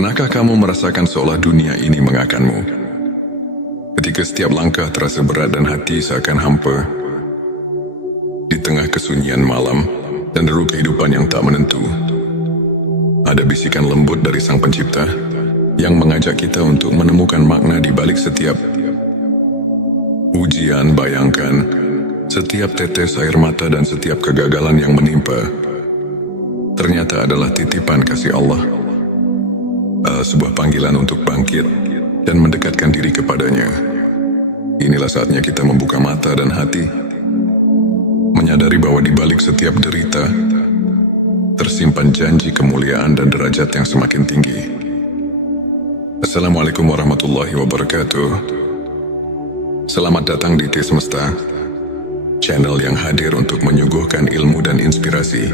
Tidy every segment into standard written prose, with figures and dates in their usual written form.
Pernahkah kamu merasakan seolah dunia ini mengakanmu? Ketika setiap langkah terasa berat dan hati seakan hampa, di tengah kesunyian malam dan deru kehidupan yang tak menentu, ada bisikan lembut dari Sang Pencipta yang mengajak kita untuk menemukan makna di balik setiap ujian. Bayangkan, setiap tetes air mata dan setiap kegagalan yang menimpa ternyata adalah titipan kasih Allah, sebuah panggilan untuk bangkit dan mendekatkan diri kepadanya. Inilah saatnya kita membuka mata dan hati, menyadari bahwa di balik setiap derita tersimpan janji kemuliaan dan derajat yang semakin tinggi. Assalamualaikum warahmatullahi wabarakatuh. Selamat datang di T Semesta, channel yang hadir untuk menyuguhkan ilmu dan inspirasi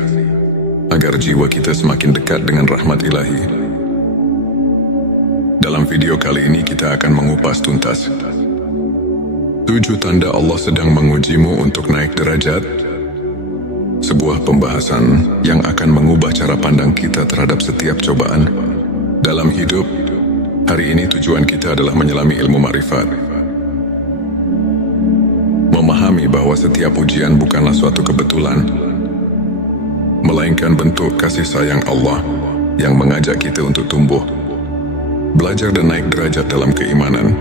agar jiwa kita semakin dekat dengan rahmat ilahi. Dalam video kali ini kita akan mengupas tuntas 7 tanda Allah sedang mengujimu untuk naik derajat, sebuah pembahasan yang akan mengubah cara pandang kita terhadap setiap cobaan dalam hidup. Hari ini tujuan kita adalah menyelami ilmu makrifat, memahami bahwa setiap ujian bukanlah suatu kebetulan, melainkan bentuk kasih sayang Allah yang mengajak kita untuk tumbuh, belajar dan naik derajat dalam keimanan.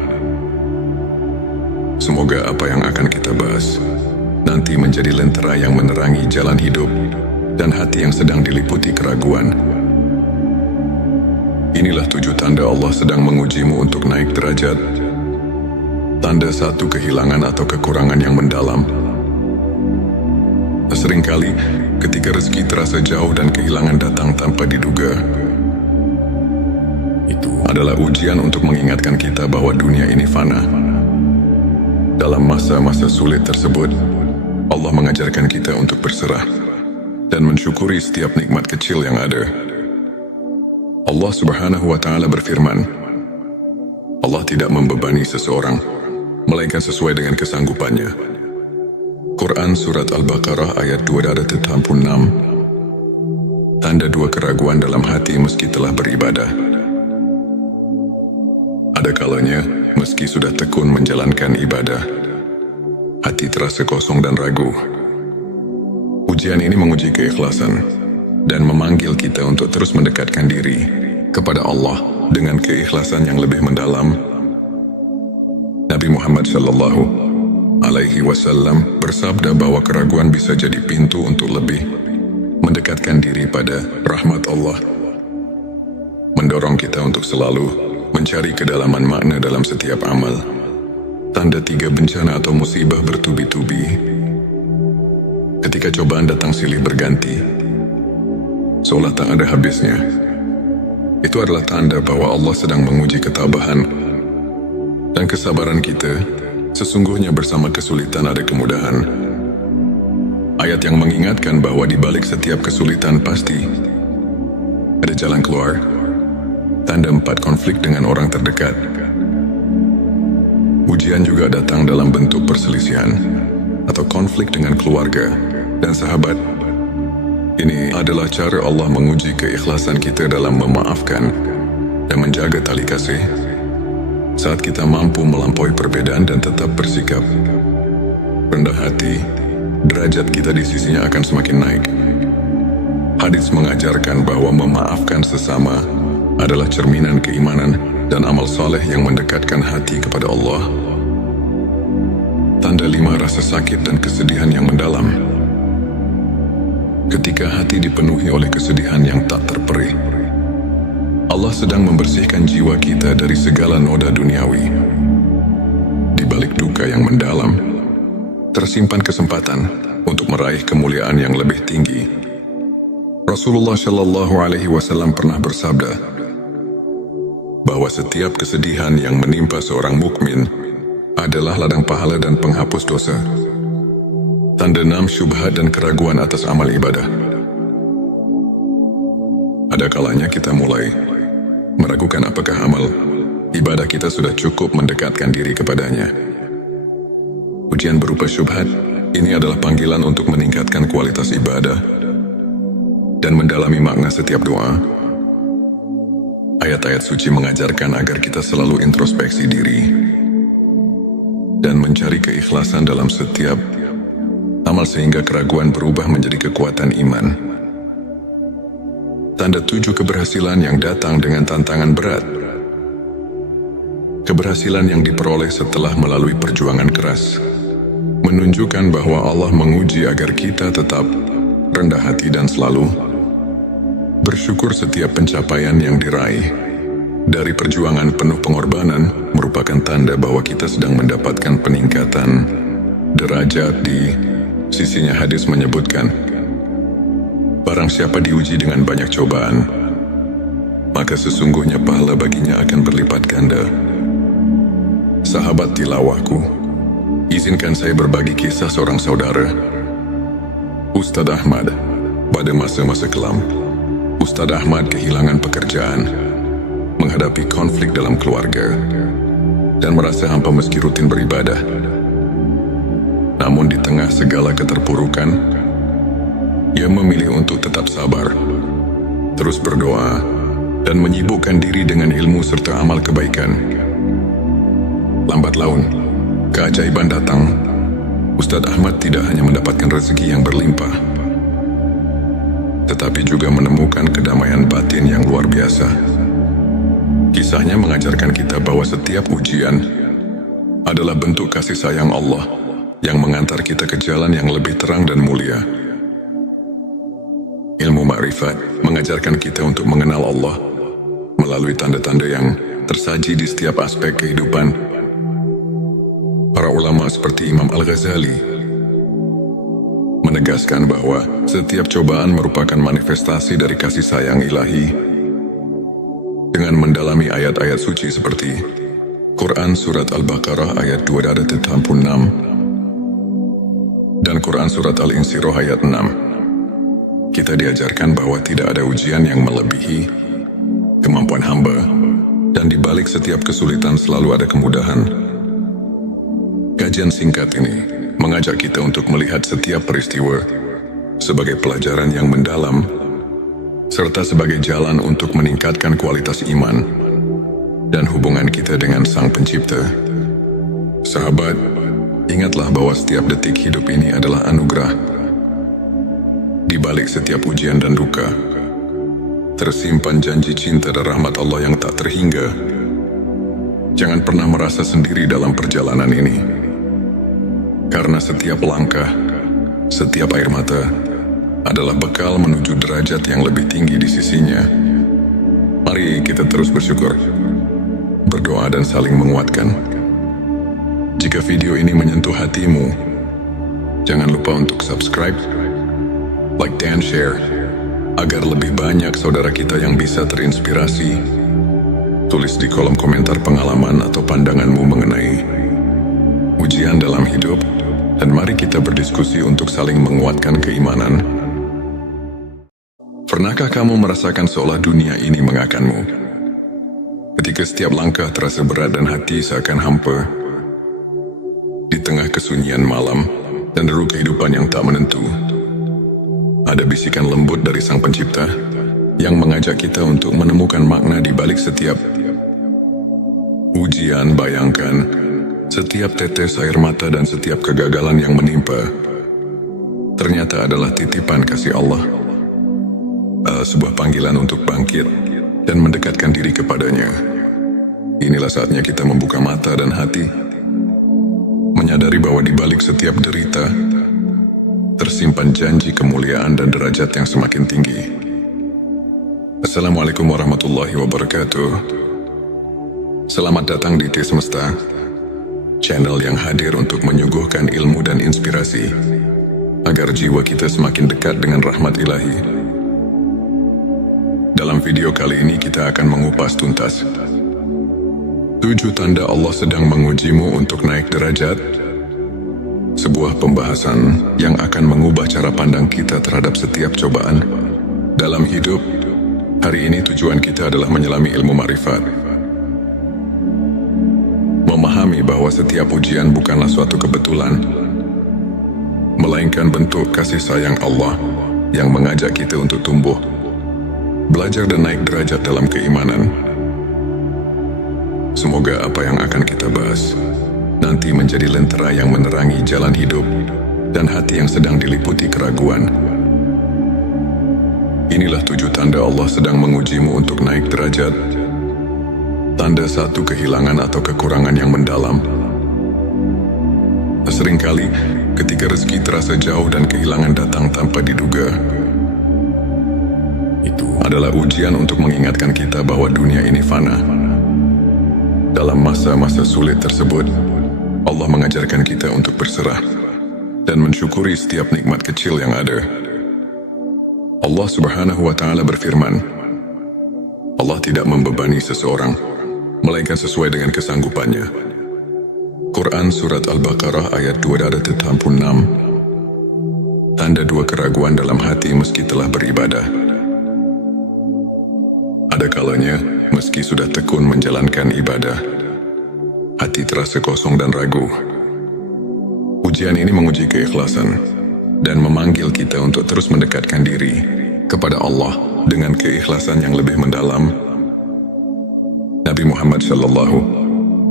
Semoga apa yang akan kita bahas nanti menjadi lentera yang menerangi jalan hidup dan hati yang sedang diliputi keraguan. Inilah 7 tanda Allah sedang mengujimu untuk naik derajat. Tanda 1, kehilangan atau kekurangan yang mendalam. Seringkali ketika rezeki terasa jauh dan kehilangan datang tanpa diduga, itu adalah ujian untuk mengingatkan kita bahwa dunia ini fana. Dalam masa-masa sulit tersebut, Allah mengajarkan kita untuk berserah dan mensyukuri setiap nikmat kecil yang ada. Allah Subhanahu wa Ta'ala berfirman, Allah tidak membebani seseorang melainkan sesuai dengan kesanggupannya. Quran Surat Al-Baqarah ayat 286. Tanda 2, keraguan dalam hati meski telah beribadah. Ada kalanya, meski sudah tekun menjalankan ibadah, hati terasa kosong dan ragu. Ujian ini menguji keikhlasan dan memanggil kita untuk terus mendekatkan diri kepada Allah dengan keikhlasan yang lebih mendalam. Nabi Muhammad Shallallahu Alaihi Wasallam bersabda bahwa keraguan bisa jadi pintu untuk lebih mendekatkan diri pada rahmat Allah, mendorong kita untuk selalu mencari kedalaman makna dalam setiap amal. Tanda 3, bencana atau musibah bertubi-tubi. Ketika cobaan datang silih berganti, seolah tak ada habisnya, itu adalah tanda bahwa Allah sedang menguji ketabahan dan kesabaran kita. Sesungguhnya bersama kesulitan ada kemudahan. Ayat yang mengingatkan bahwa di balik setiap kesulitan pasti ada jalan keluar. Tanda 4, konflik dengan orang terdekat. Ujian juga datang dalam bentuk perselisihan atau konflik dengan keluarga dan sahabat. Ini adalah cara Allah menguji keikhlasan kita dalam memaafkan dan menjaga tali kasih. Saat kita mampu melampaui perbedaan dan tetap bersikap rendah hati, derajat kita di sisinya akan semakin naik. Hadis mengajarkan bahwa memaafkan sesama adalah cerminan keimanan dan amal saleh yang mendekatkan hati kepada Allah. Tanda 5, rasa sakit dan kesedihan yang mendalam. Ketika hati dipenuhi oleh kesedihan yang tak terperih, Allah sedang membersihkan jiwa kita dari segala noda duniawi. Di balik duka yang mendalam, tersimpan kesempatan untuk meraih kemuliaan yang lebih tinggi. Rasulullah Shallallahu Alaihi Wasallam pernah bersabda bahwa setiap kesedihan yang menimpa seorang mukmin adalah ladang pahala dan penghapus dosa. Tanda 6, syubhat dan keraguan atas amal ibadah. Ada kalanya kita mulai meragukan apakah amal ibadah kita sudah cukup mendekatkan diri kepadanya. Ujian berupa syubhat ini adalah panggilan untuk meningkatkan kualitas ibadah dan mendalami makna setiap doa. Ayat-ayat suci mengajarkan agar kita selalu introspeksi diri dan mencari keikhlasan dalam setiap amal sehingga keraguan berubah menjadi kekuatan iman. Tanda 7 keberhasilan yang datang dengan tantangan berat. Keberhasilan yang diperoleh setelah melalui perjuangan keras menunjukkan bahwa Allah menguji agar kita tetap rendah hati dan selalu bersyukur. Setiap pencapaian yang diraih dari perjuangan penuh pengorbanan merupakan tanda bahwa kita sedang mendapatkan peningkatan derajat di sisinya. Hadis menyebutkan, barang siapa diuji dengan banyak cobaan, maka sesungguhnya pahala baginya akan berlipat ganda. Sahabat tilawahku, izinkan saya berbagi kisah seorang saudara, Ustadz Ahmad. Pada masa-masa kelam, Ustadz Ahmad kehilangan pekerjaan, menghadapi konflik dalam keluarga, dan merasa hampa meski rutin beribadah. Namun di tengah segala keterpurukan, ia memilih untuk tetap sabar, terus berdoa, dan menyibukkan diri dengan ilmu serta amal kebaikan. Lambat laun, keajaiban datang. Ustadz Ahmad tidak hanya mendapatkan rezeki yang berlimpah, tetapi juga menemukan kedamaian batin yang luar biasa. Kisahnya mengajarkan kita bahwa setiap ujian adalah bentuk kasih sayang Allah yang mengantar kita ke jalan yang lebih terang dan mulia. Ilmu ma'rifat mengajarkan kita untuk mengenal Allah melalui tanda-tanda yang tersaji di setiap aspek kehidupan. Para ulama seperti Imam Al-Ghazali menegaskan bahwa setiap cobaan merupakan manifestasi dari kasih sayang ilahi. Dengan mendalami ayat-ayat suci seperti Quran Surat Al-Baqarah ayat 286 dan Quran Surat Al-Insyirah ayat 6, kita diajarkan bahwa tidak ada ujian yang melebihi kemampuan hamba, dan di balik setiap kesulitan selalu ada kemudahan. Kajian singkat ini mengajak kita untuk melihat setiap peristiwa sebagai pelajaran yang mendalam, serta sebagai jalan untuk meningkatkan kualitas iman dan hubungan kita dengan Sang Pencipta. Sahabat, ingatlah bahwa setiap detik hidup ini adalah anugerah. Di balik setiap ujian dan duka, tersimpan janji cinta dan rahmat Allah yang tak terhingga. Jangan pernah merasa sendiri dalam perjalanan ini, karena setiap langkah, setiap air mata adalah bekal menuju derajat yang lebih tinggi di sisinya. Mari kita terus bersyukur, berdoa dan saling menguatkan. Jika video ini menyentuh hatimu, jangan lupa untuk subscribe, like dan share, agar lebih banyak saudara kita yang bisa terinspirasi. Tulis di kolom komentar pengalaman atau pandanganmu mengenai ujian dalam hidup, dan mari kita berdiskusi untuk saling menguatkan keimanan. Pernahkah kamu merasakan seolah dunia ini mengakanmu? Ketika setiap langkah terasa berat dan hati seakan hampa, di tengah kesunyian malam dan deru kehidupan yang tak menentu, ada bisikan lembut dari Sang Pencipta yang mengajak kita untuk menemukan makna di balik setiap ujian. Bayangkan, setiap tetes air mata dan setiap kegagalan yang menimpa ternyata adalah titipan kasih Allah, sebuah panggilan untuk bangkit dan mendekatkan diri kepadanya. Inilah saatnya kita membuka mata dan hati, menyadari bahwa di balik setiap derita tersimpan janji kemuliaan dan derajat yang semakin tinggi. Assalamualaikum warahmatullahi wabarakatuh. Selamat datang di T Semesta, channel yang hadir untuk menyuguhkan ilmu dan inspirasi agar jiwa kita semakin dekat dengan rahmat ilahi. Dalam video kali ini kita akan mengupas tuntas 7 tanda Allah sedang mengujimu untuk naik derajat, sebuah pembahasan yang akan mengubah cara pandang kita terhadap setiap cobaan dalam hidup. Hari ini tujuan kita adalah menyelami ilmu ma'rifat, memahami bahwa setiap ujian bukanlah suatu kebetulan, melainkan bentuk kasih sayang Allah yang mengajak kita untuk tumbuh, belajar dan naik derajat dalam keimanan. semoga apa yang akan kita bahas nanti menjadi lentera yang menerangi jalan hidup dan hati yang sedang diliputi keraguan. Inilah 7 tanda Allah sedang mengujimu untuk naik derajat. Tanda 1, kehilangan atau kekurangan yang mendalam. Seringkali, ketika rezeki terasa jauh dan kehilangan datang tanpa diduga, itu adalah ujian untuk mengingatkan kita bahwa dunia ini fana. Dalam masa-masa sulit tersebut, Allah mengajarkan kita untuk berserah dan mensyukuri setiap nikmat kecil yang ada. Allah Subhanahu wa Ta'ala berfirman, Allah tidak membebani seseorang, melainkan sesuai dengan kesanggupannya. Quran Surat Al-Baqarah ayat 286. Tanda 2, keraguan dalam hati meski telah beribadah. Ada kalanya, meski sudah tekun menjalankan ibadah, hati terasa kosong dan ragu. Ujian ini menguji keikhlasan dan memanggil kita untuk terus mendekatkan diri kepada Allah dengan keikhlasan yang lebih mendalam. Nabi Muhammad Shallallahu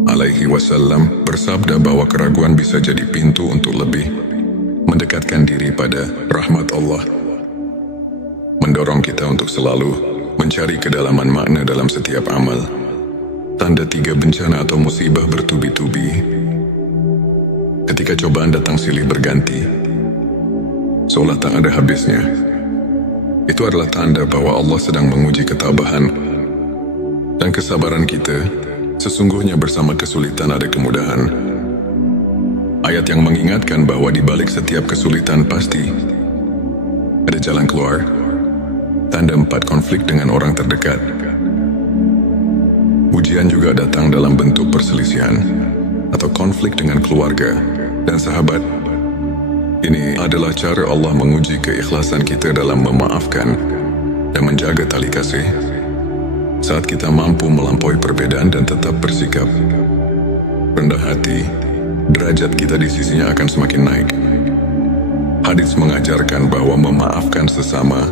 Alaihi Wasallam bersabda bahwa keraguan bisa jadi pintu untuk lebih mendekatkan diri pada rahmat Allah, mendorong kita untuk selalu mencari kedalaman makna dalam setiap amal. Tanda 3, bencana atau musibah bertubi-tubi. Ketika cobaan datang silih berganti, seolah tak ada habisnya, itu adalah tanda bahwa Allah sedang menguji ketabahan dan kesabaran kita. Sesungguhnya bersama kesulitan ada kemudahan. Ayat yang mengingatkan bahwa di balik setiap kesulitan pasti ada jalan keluar. Tanda 4, konflik dengan orang terdekat. Ujian juga datang dalam bentuk perselisihan atau konflik dengan keluarga dan sahabat. Ini adalah cara Allah menguji keikhlasan kita dalam memaafkan dan menjaga tali kasih. Saat kita mampu melampaui perbedaan dan tetap bersikap rendah hati, derajat kita di sisinya akan semakin naik. Hadits mengajarkan bahwa memaafkan sesama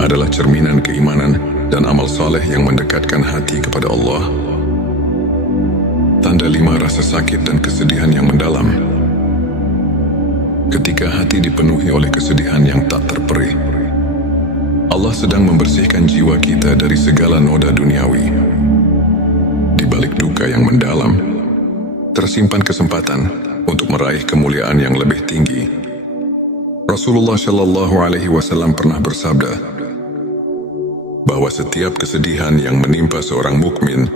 adalah cerminan keimanan dan amal saleh yang mendekatkan hati kepada Allah. Tanda 5, rasa sakit dan kesedihan yang mendalam. Ketika hati dipenuhi oleh kesedihan yang tak terperih, Allah sedang membersihkan jiwa kita dari segala noda duniawi. Di balik duka yang mendalam, tersimpan kesempatan untuk meraih kemuliaan yang lebih tinggi. Rasulullah Shallallahu Alaihi Wasallam pernah bersabda bahwa setiap kesedihan yang menimpa seorang mukmin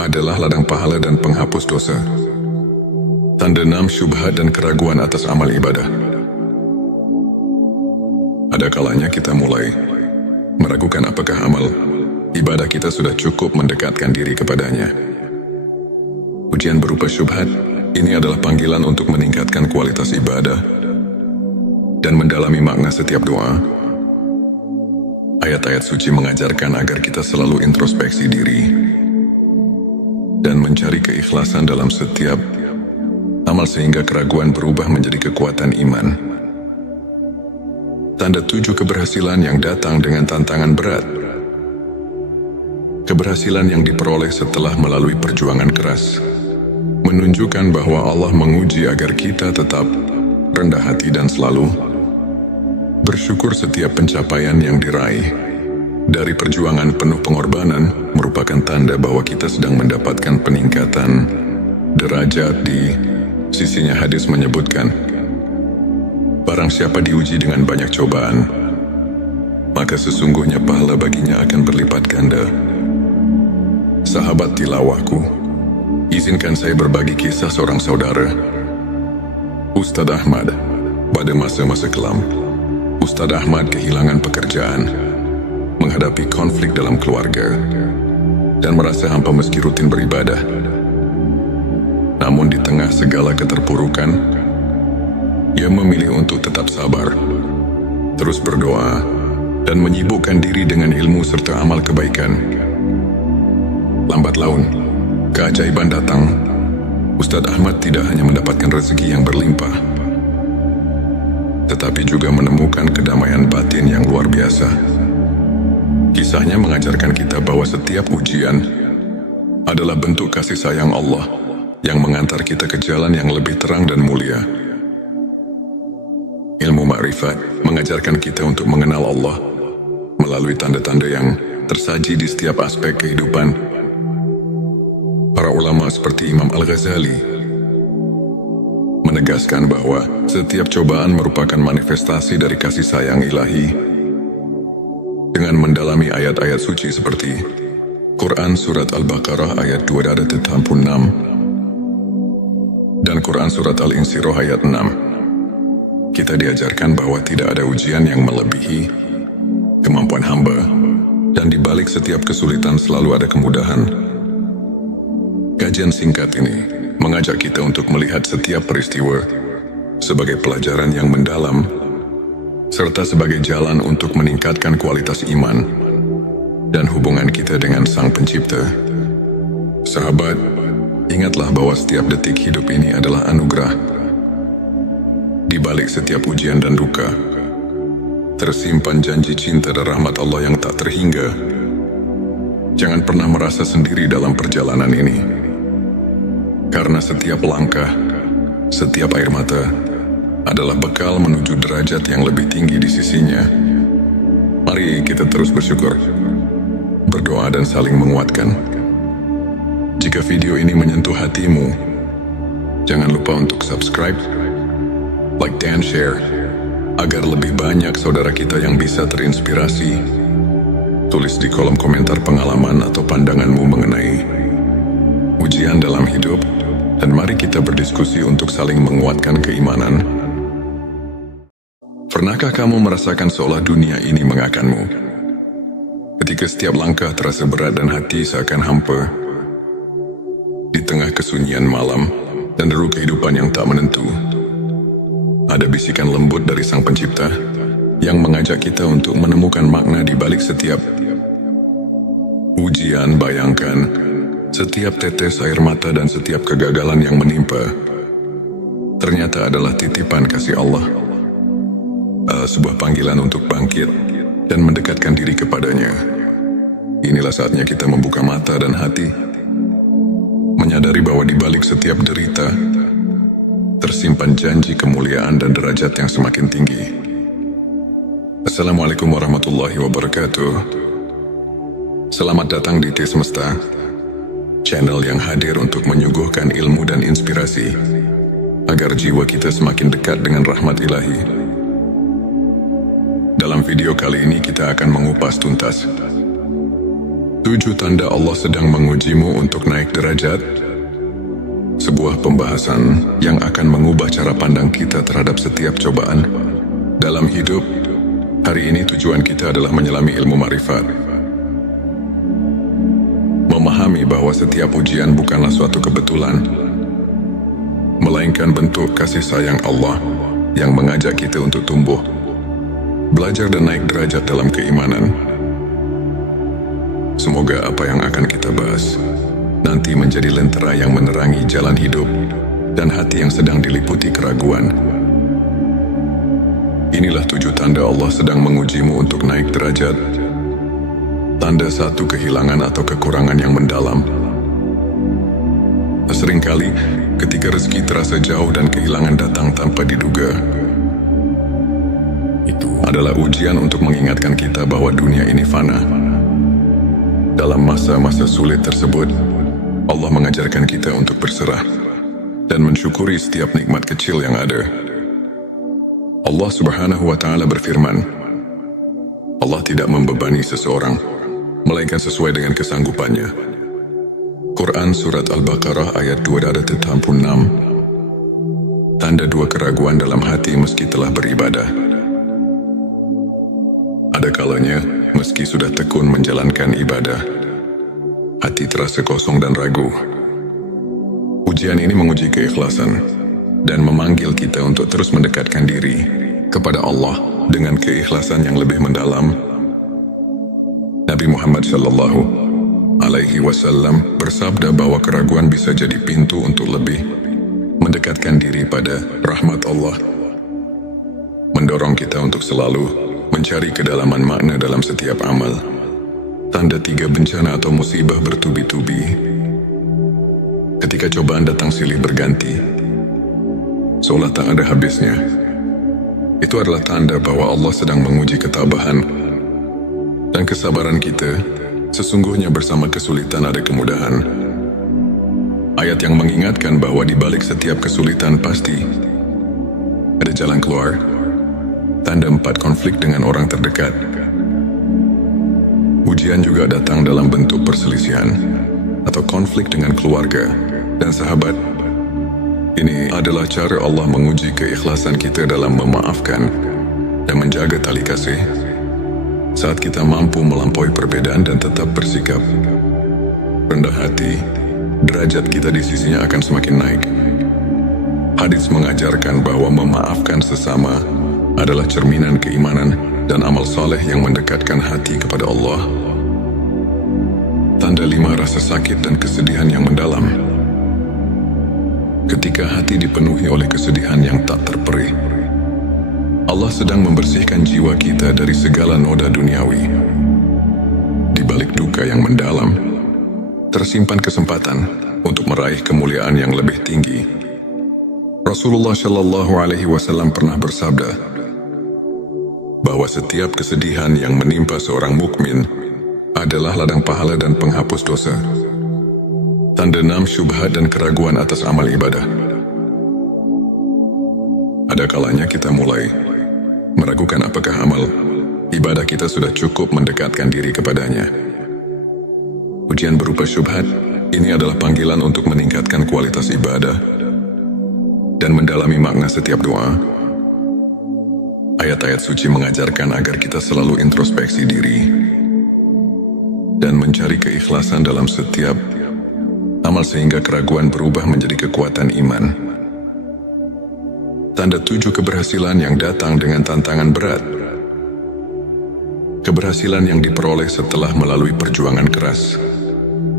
adalah ladang pahala dan penghapus dosa. Tanda 6, syubhat dan keraguan atas amal ibadah. Ada kalanya kita mulai meragukan apakah amal ibadah kita sudah cukup mendekatkan diri kepadanya. Ujian berupa syubhat ini adalah panggilan untuk meningkatkan kualitas ibadah dan mendalami makna setiap doa. Ayat-ayat suci mengajarkan agar kita selalu introspeksi diri dan mencari keikhlasan dalam setiap amal sehingga keraguan berubah menjadi kekuatan iman. Tanda 7, keberhasilan yang datang dengan tantangan berat. Keberhasilan yang diperoleh setelah melalui perjuangan keras menunjukkan bahwa Allah menguji agar kita tetap rendah hati dan selalu bersyukur. Setiap pencapaian yang diraih dari perjuangan penuh pengorbanan merupakan tanda bahwa kita sedang mendapatkan peningkatan derajat di sisinya. Hadis menyebutkan, barang siapa diuji dengan banyak cobaan, maka sesungguhnya pahala baginya akan berlipat ganda. Sahabat tilawahku, izinkan saya berbagi kisah seorang saudara, Ustadz Ahmad. Pada masa-masa kelam, Ustadz Ahmad kehilangan pekerjaan, menghadapi konflik dalam keluarga, dan merasa hampa meski rutin beribadah. Namun di tengah segala keterpurukan, ia memilih untuk tetap sabar, terus berdoa, dan menyibukkan diri dengan ilmu serta amal kebaikan. Lambat laun, keajaiban datang. Ustadz Ahmad tidak hanya mendapatkan rezeki yang berlimpah, tetapi juga menemukan kedamaian batin yang luar biasa. Kisahnya mengajarkan kita bahwa setiap ujian adalah bentuk kasih sayang Allah yang mengantar kita ke jalan yang lebih terang dan mulia. Ilmu ma'rifat mengajarkan kita untuk mengenal Allah melalui tanda-tanda yang tersaji di setiap aspek kehidupan. Para ulama seperti Imam Al-Ghazali menegaskan bahwa setiap cobaan merupakan manifestasi dari kasih sayang ilahi. Dengan mendalami ayat-ayat suci seperti Quran Surat Al-Baqarah ayat 286 dan Quran Surat Al-Insyirah ayat 6, kita diajarkan bahwa tidak ada ujian yang melebihi kemampuan hamba, dan di balik setiap kesulitan selalu ada kemudahan. Kajian singkat ini mengajak kita untuk melihat setiap peristiwa sebagai pelajaran yang mendalam, serta sebagai jalan untuk meningkatkan kualitas iman dan hubungan kita dengan Sang Pencipta. Sahabat, ingatlah bahwa setiap detik hidup ini adalah anugerah. Di balik setiap ujian dan duka, tersimpan janji cinta dan rahmat Allah yang tak terhingga. Jangan pernah merasa sendiri dalam perjalanan ini, karena setiap langkah, setiap air mata adalah bekal menuju derajat yang lebih tinggi di sisinya. Mari kita terus bersyukur, berdoa dan saling menguatkan. Jika video ini menyentuh hatimu, jangan lupa untuk subscribe, like dan share, agar lebih banyak saudara kita yang bisa terinspirasi. Tulis di kolom komentar pengalaman atau pandanganmu mengenai ujian dalam hidup, dan mari kita berdiskusi untuk saling menguatkan keimanan. Pernahkah kamu merasakan seolah dunia ini mengakanmu? Ketika setiap langkah terasa berat dan hati seakan hampa, di tengah kesunyian malam dan deru kehidupan yang tak menentu, ada bisikan lembut dari Sang Pencipta yang mengajak kita untuk menemukan makna di balik setiap ujian. Bayangkan, setiap tetes air mata dan setiap kegagalan yang menimpa ternyata adalah titipan kasih Allah, sebuah panggilan untuk bangkit dan mendekatkan diri kepadanya. Inilah saatnya kita membuka mata dan hati, menyadari bahwa di balik setiap derita tersimpan janji kemuliaan dan derajat yang semakin tinggi. Assalamualaikum warahmatullahi wabarakatuh. Selamat datang di T Semesta, channel yang hadir untuk menyuguhkan ilmu dan inspirasi agar jiwa kita semakin dekat dengan rahmat ilahi. Dalam video kali ini kita akan mengupas tuntas 7 tanda Allah sedang mengujimu untuk naik derajat. Sebuah pembahasan yang akan mengubah cara pandang kita terhadap setiap cobaan dalam hidup. Hari ini tujuan kita adalah menyelami ilmu ma'rifat, memahami bahwa setiap ujian bukanlah suatu kebetulan, melainkan bentuk kasih sayang Allah yang mengajak kita untuk tumbuh, belajar dan naik derajat dalam keimanan. Semoga apa yang akan kita bahas nanti menjadi lentera yang menerangi jalan hidup dan hati yang sedang diliputi keraguan. Inilah 7 tanda Allah sedang mengujimu untuk naik derajat. Tanda 1, kehilangan atau kekurangan yang mendalam. Seringkali ketika rezeki terasa jauh dan kehilangan datang tanpa diduga, itu adalah ujian untuk mengingatkan kita bahwa dunia ini fana. Dalam masa-masa sulit tersebut, Allah mengajarkan kita untuk berserah dan mensyukuri setiap nikmat kecil yang ada. Allah Subhanahu wa Ta'ala berfirman, Allah tidak membebani seseorang melainkan sesuai dengan kesanggupannya. Quran Surat Al-Baqarah ayat 286. Tanda 2, keraguan dalam hati meski telah beribadah. Ada kalanya, meski sudah tekun menjalankan ibadah, hati terasa kosong dan ragu. Ujian ini menguji keikhlasan dan memanggil kita untuk terus mendekatkan diri kepada Allah dengan keikhlasan yang lebih mendalam. Nabi Muhammad Shallallahu Alaihi Wasallam bersabda bahwa keraguan bisa jadi pintu untuk lebih mendekatkan diri pada rahmat Allah, mendorong kita untuk selalu mencari kedalaman makna dalam setiap amal. Tanda 3, bencana atau musibah bertubi-tubi. ketika cobaan datang silih berganti, seolah tak ada habisnya. Itu adalah tanda bahwa Allah sedang menguji ketabahan dan kesabaran kita. Sesungguhnya bersama kesulitan ada kemudahan. Ayat yang mengingatkan bahwa di balik setiap kesulitan pasti ada jalan keluar. Tanda 4 konflik dengan orang terdekat. Ujian juga datang dalam bentuk perselisihan atau konflik dengan keluarga dan sahabat. Ini adalah cara Allah menguji keikhlasan kita dalam memaafkan dan menjaga tali kasih. Saat kita mampu melampaui perbedaan dan tetap bersikap rendah hati, derajat kita di sisinya akan semakin naik. Hadis mengajarkan bahwa memaafkan sesama adalah cerminan keimanan dan amal soleh yang mendekatkan hati kepada Allah. Tanda 5, rasa sakit dan kesedihan yang mendalam. Ketika hati dipenuhi oleh kesedihan yang tak terperih, Allah sedang membersihkan jiwa kita dari segala noda duniawi. Di balik duka yang mendalam, tersimpan kesempatan untuk meraih kemuliaan yang lebih tinggi. Rasulullah Shallallahu Alaihi Wasallam pernah bersabda bahwa setiap kesedihan yang menimpa seorang mukmin adalah ladang pahala dan penghapus dosa. Tanda 6, syubhat dan keraguan atas amal ibadah. Ada kalanya kita mulai meragukan apakah amal ibadah kita sudah cukup mendekatkan diri kepadanya. Ujian berupa syubhat ini adalah panggilan untuk meningkatkan kualitas ibadah dan mendalami makna setiap doa. Ayat-ayat suci mengajarkan agar kita selalu introspeksi diri dan mencari keikhlasan dalam setiap amal sehingga keraguan berubah menjadi kekuatan iman. Tanda 7, keberhasilan yang datang dengan tantangan berat. Keberhasilan yang diperoleh setelah melalui perjuangan keras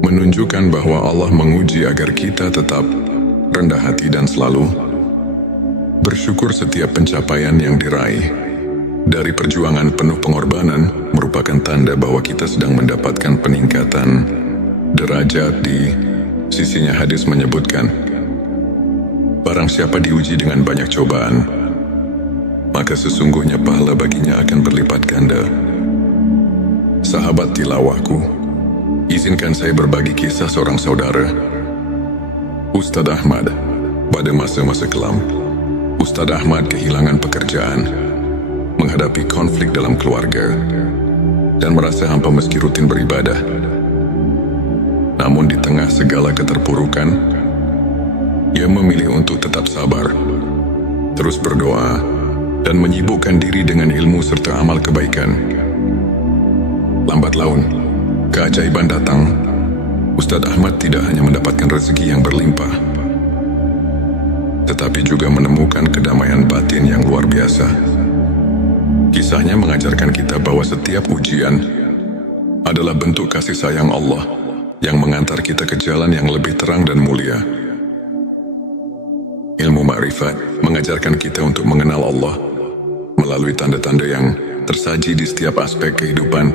menunjukkan bahwa Allah menguji agar kita tetap rendah hati dan selalu bersyukur. Setiap pencapaian yang diraih dari perjuangan penuh pengorbanan merupakan tanda bahwa kita sedang mendapatkan peningkatan derajat di sisinya. Hadis menyebutkan, barang siapa diuji dengan banyak cobaan, maka sesungguhnya pahala baginya akan berlipat ganda. Sahabat tilawahku, izinkan saya berbagi kisah seorang saudara, Ustadz Ahmad. Pada masa-masa kelam, Ustadz Ahmad kehilangan pekerjaan, menghadapi konflik dalam keluarga, dan merasa hampa meski rutin beribadah. Namun di tengah segala keterpurukan, ia memilih untuk tetap sabar, terus berdoa, dan menyibukkan diri dengan ilmu serta amal kebaikan. Lambat laun, keajaiban datang. Ustadz Ahmad tidak hanya mendapatkan rezeki yang berlimpah, tetapi juga menemukan kedamaian batin yang luar biasa. Kisahnya mengajarkan kita bahwa setiap ujian adalah bentuk kasih sayang Allah yang mengantar kita ke jalan yang lebih terang dan mulia. Ilmu ma'rifat mengajarkan kita untuk mengenal Allah melalui tanda-tanda yang tersaji di setiap aspek kehidupan.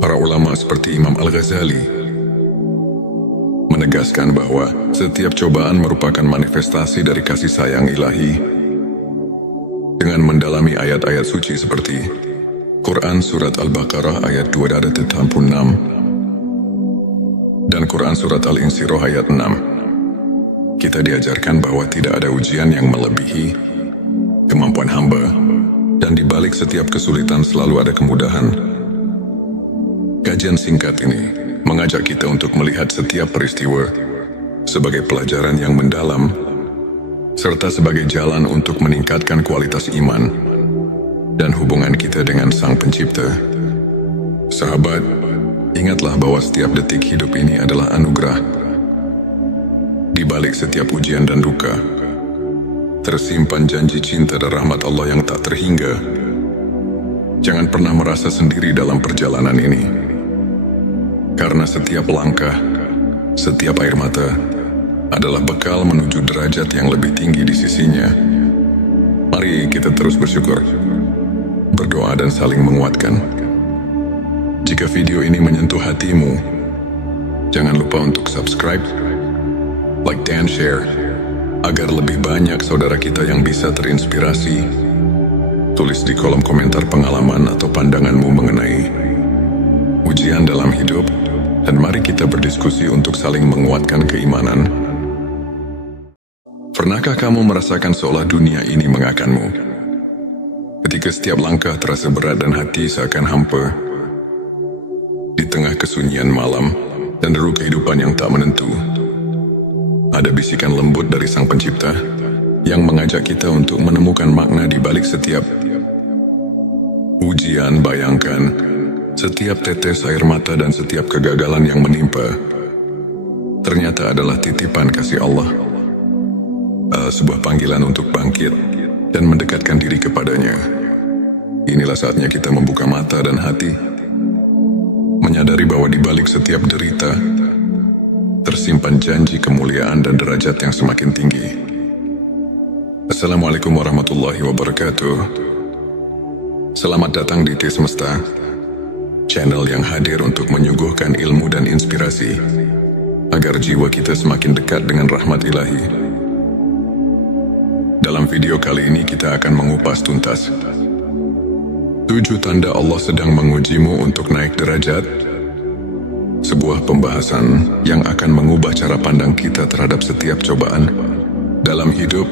Para ulama seperti Imam Al-Ghazali menegaskan bahwa setiap cobaan merupakan manifestasi dari kasih sayang ilahi. Dengan mendalami ayat-ayat suci seperti Quran Surat Al-Baqarah ayat 286 dan Quran Surat Al-Insyirah ayat 6, kita diajarkan bahwa tidak ada ujian yang melebihi kemampuan hamba, dan di balik setiap kesulitan selalu ada kemudahan. Kajian singkat ini mengajak kita untuk melihat setiap peristiwa sebagai pelajaran yang mendalam, serta sebagai jalan untuk meningkatkan kualitas iman dan hubungan kita dengan Sang Pencipta. Sahabat, ingatlah bahwa setiap detik hidup ini adalah anugerah. Di balik setiap ujian dan duka, tersimpan janji cinta dan rahmat Allah yang tak terhingga. Jangan pernah merasa sendiri dalam perjalanan ini, karena setiap langkah, setiap air mata adalah bekal menuju derajat yang lebih tinggi di sisinya. Mari kita terus bersyukur, berdoa dan saling menguatkan. Jika video ini menyentuh hatimu, jangan lupa untuk subscribe, like dan share, agar lebih banyak saudara kita yang bisa terinspirasi. Tulis di kolom komentar pengalaman atau pandanganmu mengenai ujian dalam hidup, dan mari kita berdiskusi untuk saling menguatkan keimanan. Pernahkah kamu merasakan seolah dunia ini mengakanmu? Ketika setiap langkah terasa berat dan hati seakan hampa, di tengah kesunyian malam dan deru kehidupan yang tak menentu, ada bisikan lembut dari Sang Pencipta yang mengajak kita untuk menemukan makna di balik setiap ujian. Bayangkan, setiap tetes air mata dan setiap kegagalan yang menimpa ternyata adalah titipan kasih Allah, sebuah panggilan untuk bangkit dan mendekatkan diri kepadanya. Inilah saatnya kita membuka mata dan hati, menyadari bahwa di balik setiap derita tersimpan janji kemuliaan dan derajat yang semakin tinggi. Assalamualaikum warahmatullahi wabarakatuh. Selamat datang di T Semesta, channel yang hadir untuk menyuguhkan ilmu dan inspirasi agar jiwa kita semakin dekat dengan rahmat ilahi. Dalam video kali ini kita akan mengupas tuntas 7 tanda Allah sedang mengujimu untuk naik derajat, sebuah pembahasan yang akan mengubah cara pandang kita terhadap setiap cobaan dalam hidup.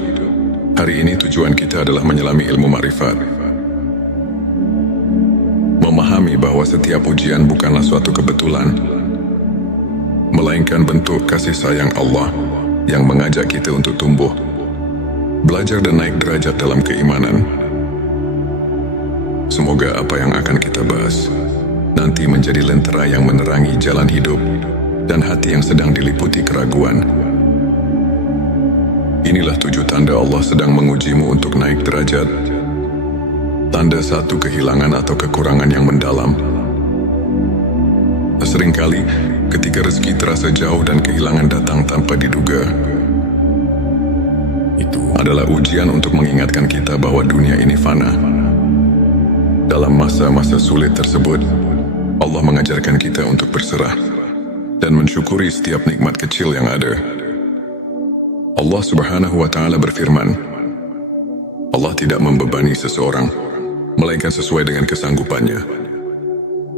Hari ini tujuan kita adalah menyelami ilmu ma'rifat, memahami bahwa setiap ujian bukanlah suatu kebetulan, melainkan bentuk kasih sayang Allah yang mengajak kita untuk tumbuh, belajar dan naik derajat dalam keimanan. Semoga apa yang akan kita bahas nanti menjadi lentera yang menerangi jalan hidup dan hati yang sedang diliputi keraguan. Inilah 7 tanda Allah sedang mengujimu untuk naik derajat. Tanda 1, kehilangan atau kekurangan yang mendalam. Seringkali ketika rezeki terasa jauh dan kehilangan datang tanpa diduga, itu adalah ujian untuk mengingatkan kita bahwa dunia ini fana. Dalam masa-masa sulit tersebut, Allah mengajarkan kita untuk berserah dan mensyukuri setiap nikmat kecil yang ada. Allah Subhanahu wa Ta'ala berfirman, Allah tidak membebani seseorang melainkan sesuai dengan kesanggupannya.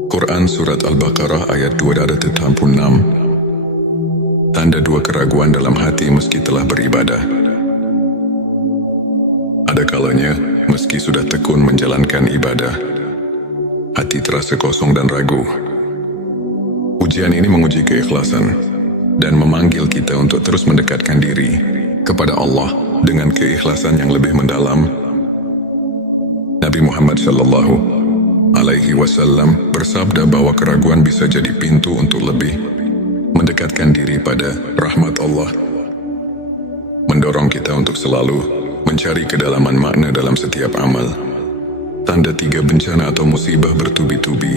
Quran Surat Al-Baqarah ayat 286. Tanda 2, keraguan dalam hati meski telah beribadah. Ada kalanya, meski sudah tekun menjalankan ibadah, hati terasa kosong dan ragu. Ujian ini menguji keikhlasan dan memanggil kita untuk terus mendekatkan diri kepada Allah dengan keikhlasan yang lebih mendalam. Nabi Muhammad Shallallahu Alaihi Wasallam bersabda bahwa keraguan bisa jadi pintu untuk lebih mendekatkan diri pada rahmat Allah, mendorong kita untuk selalu mencari kedalaman makna dalam setiap amal. Tanda 3, bencana atau musibah bertubi-tubi.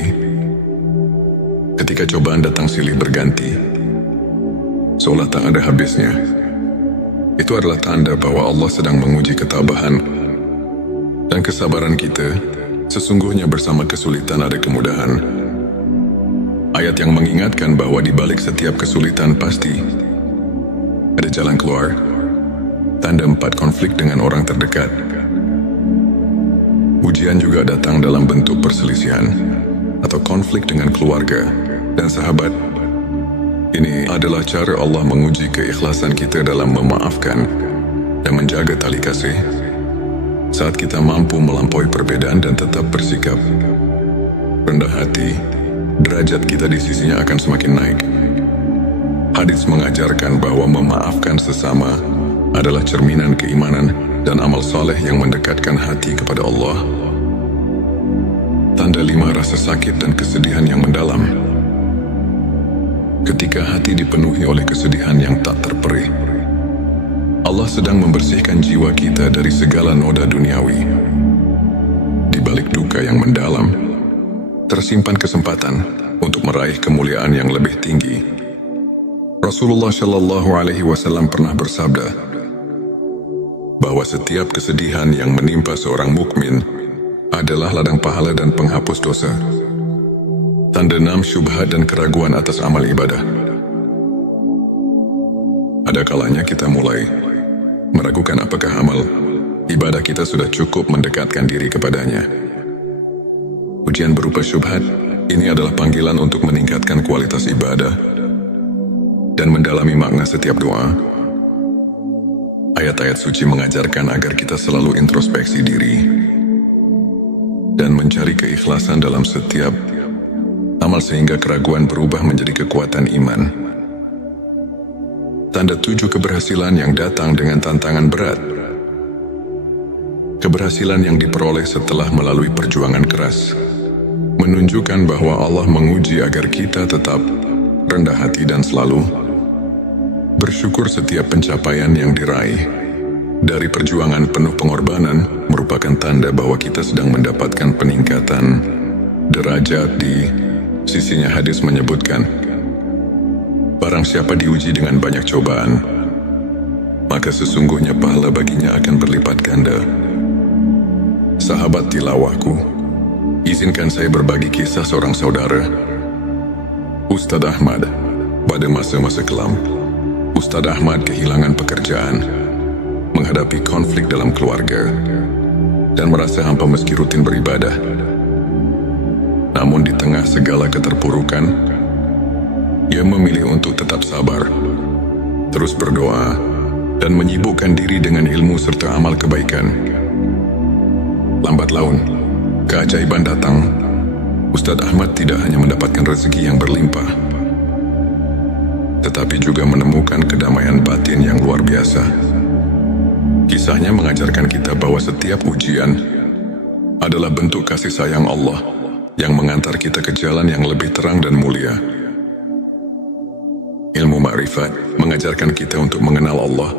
Ketika cobaan datang silih berganti, seolah tak ada habisnya, itu adalah tanda bahwa Allah sedang menguji ketabahan dan kesabaran kita. Sesungguhnya bersama kesulitan ada kemudahan. Ayat yang mengingatkan bahwa di balik setiap kesulitan pasti ada jalan keluar. Tanda 4, konflik dengan orang terdekat. Ujian juga datang dalam bentuk perselisihan atau konflik dengan keluarga dan sahabat. Ini adalah cara Allah menguji keikhlasan kita dalam memaafkan dan menjaga tali kasih. Saat kita mampu melampaui perbedaan dan tetap bersikap rendah hati, derajat kita di sisinya akan semakin naik. Hadits mengajarkan bahwa memaafkan sesama adalah cerminan keimanan dan amal saleh yang mendekatkan hati kepada Allah. Tanda 5, rasa sakit dan kesedihan yang mendalam. Ketika hati dipenuhi oleh kesedihan yang tak terperih, Allah sedang membersihkan jiwa kita dari segala noda duniawi. Di balik duka yang mendalam, tersimpan kesempatan untuk meraih kemuliaan yang lebih tinggi. Rasulullah Shallallahu Alaihi Wasallam pernah bersabda bahwa setiap kesedihan yang menimpa seorang mukmin adalah ladang pahala dan penghapus dosa. Tanda 6, syubhat dan keraguan atas amal ibadah. ada kalanya kita mulai meragukan apakah amal ibadah kita sudah cukup mendekatkan diri kepadanya. Ujian berupa syubhat ini adalah panggilan untuk meningkatkan kualitas ibadah dan mendalami makna setiap doa. Ayat-ayat suci mengajarkan agar kita selalu introspeksi diri dan mencari keikhlasan dalam setiap amal sehingga keraguan berubah menjadi kekuatan iman. Tanda 7 keberhasilan yang datang dengan tantangan berat. Keberhasilan yang diperoleh setelah melalui perjuangan keras menunjukkan bahwa Allah menguji agar kita tetap rendah hati dan selalu bersyukur. Setiap pencapaian yang diraih dari perjuangan penuh pengorbanan merupakan tanda bahwa kita sedang mendapatkan peningkatan derajat di sisinya. Hadis menyebutkan, barang siapa diuji dengan banyak cobaan, maka sesungguhnya pahala baginya akan berlipat ganda. Sahabat tilawahku, izinkan saya berbagi kisah seorang saudara, Ustadz Ahmad. Pada masa-masa kelam, Ustadz Ahmad kehilangan pekerjaan, menghadapi konflik dalam keluarga, dan merasa hampa meski rutin beribadah. Namun di tengah segala keterpurukan, ia memilih untuk tetap sabar, terus berdoa, dan menyibukkan diri dengan ilmu serta amal kebaikan. Lambat laun, keajaiban datang. Ustadz Ahmad tidak hanya mendapatkan rezeki yang berlimpah, tetapi juga menemukan kedamaian batin yang luar biasa. Kisahnya mengajarkan kita bahwa setiap ujian adalah bentuk kasih sayang Allah yang mengantar kita ke jalan yang lebih terang dan mulia. Ilmu ma'rifat mengajarkan kita untuk mengenal Allah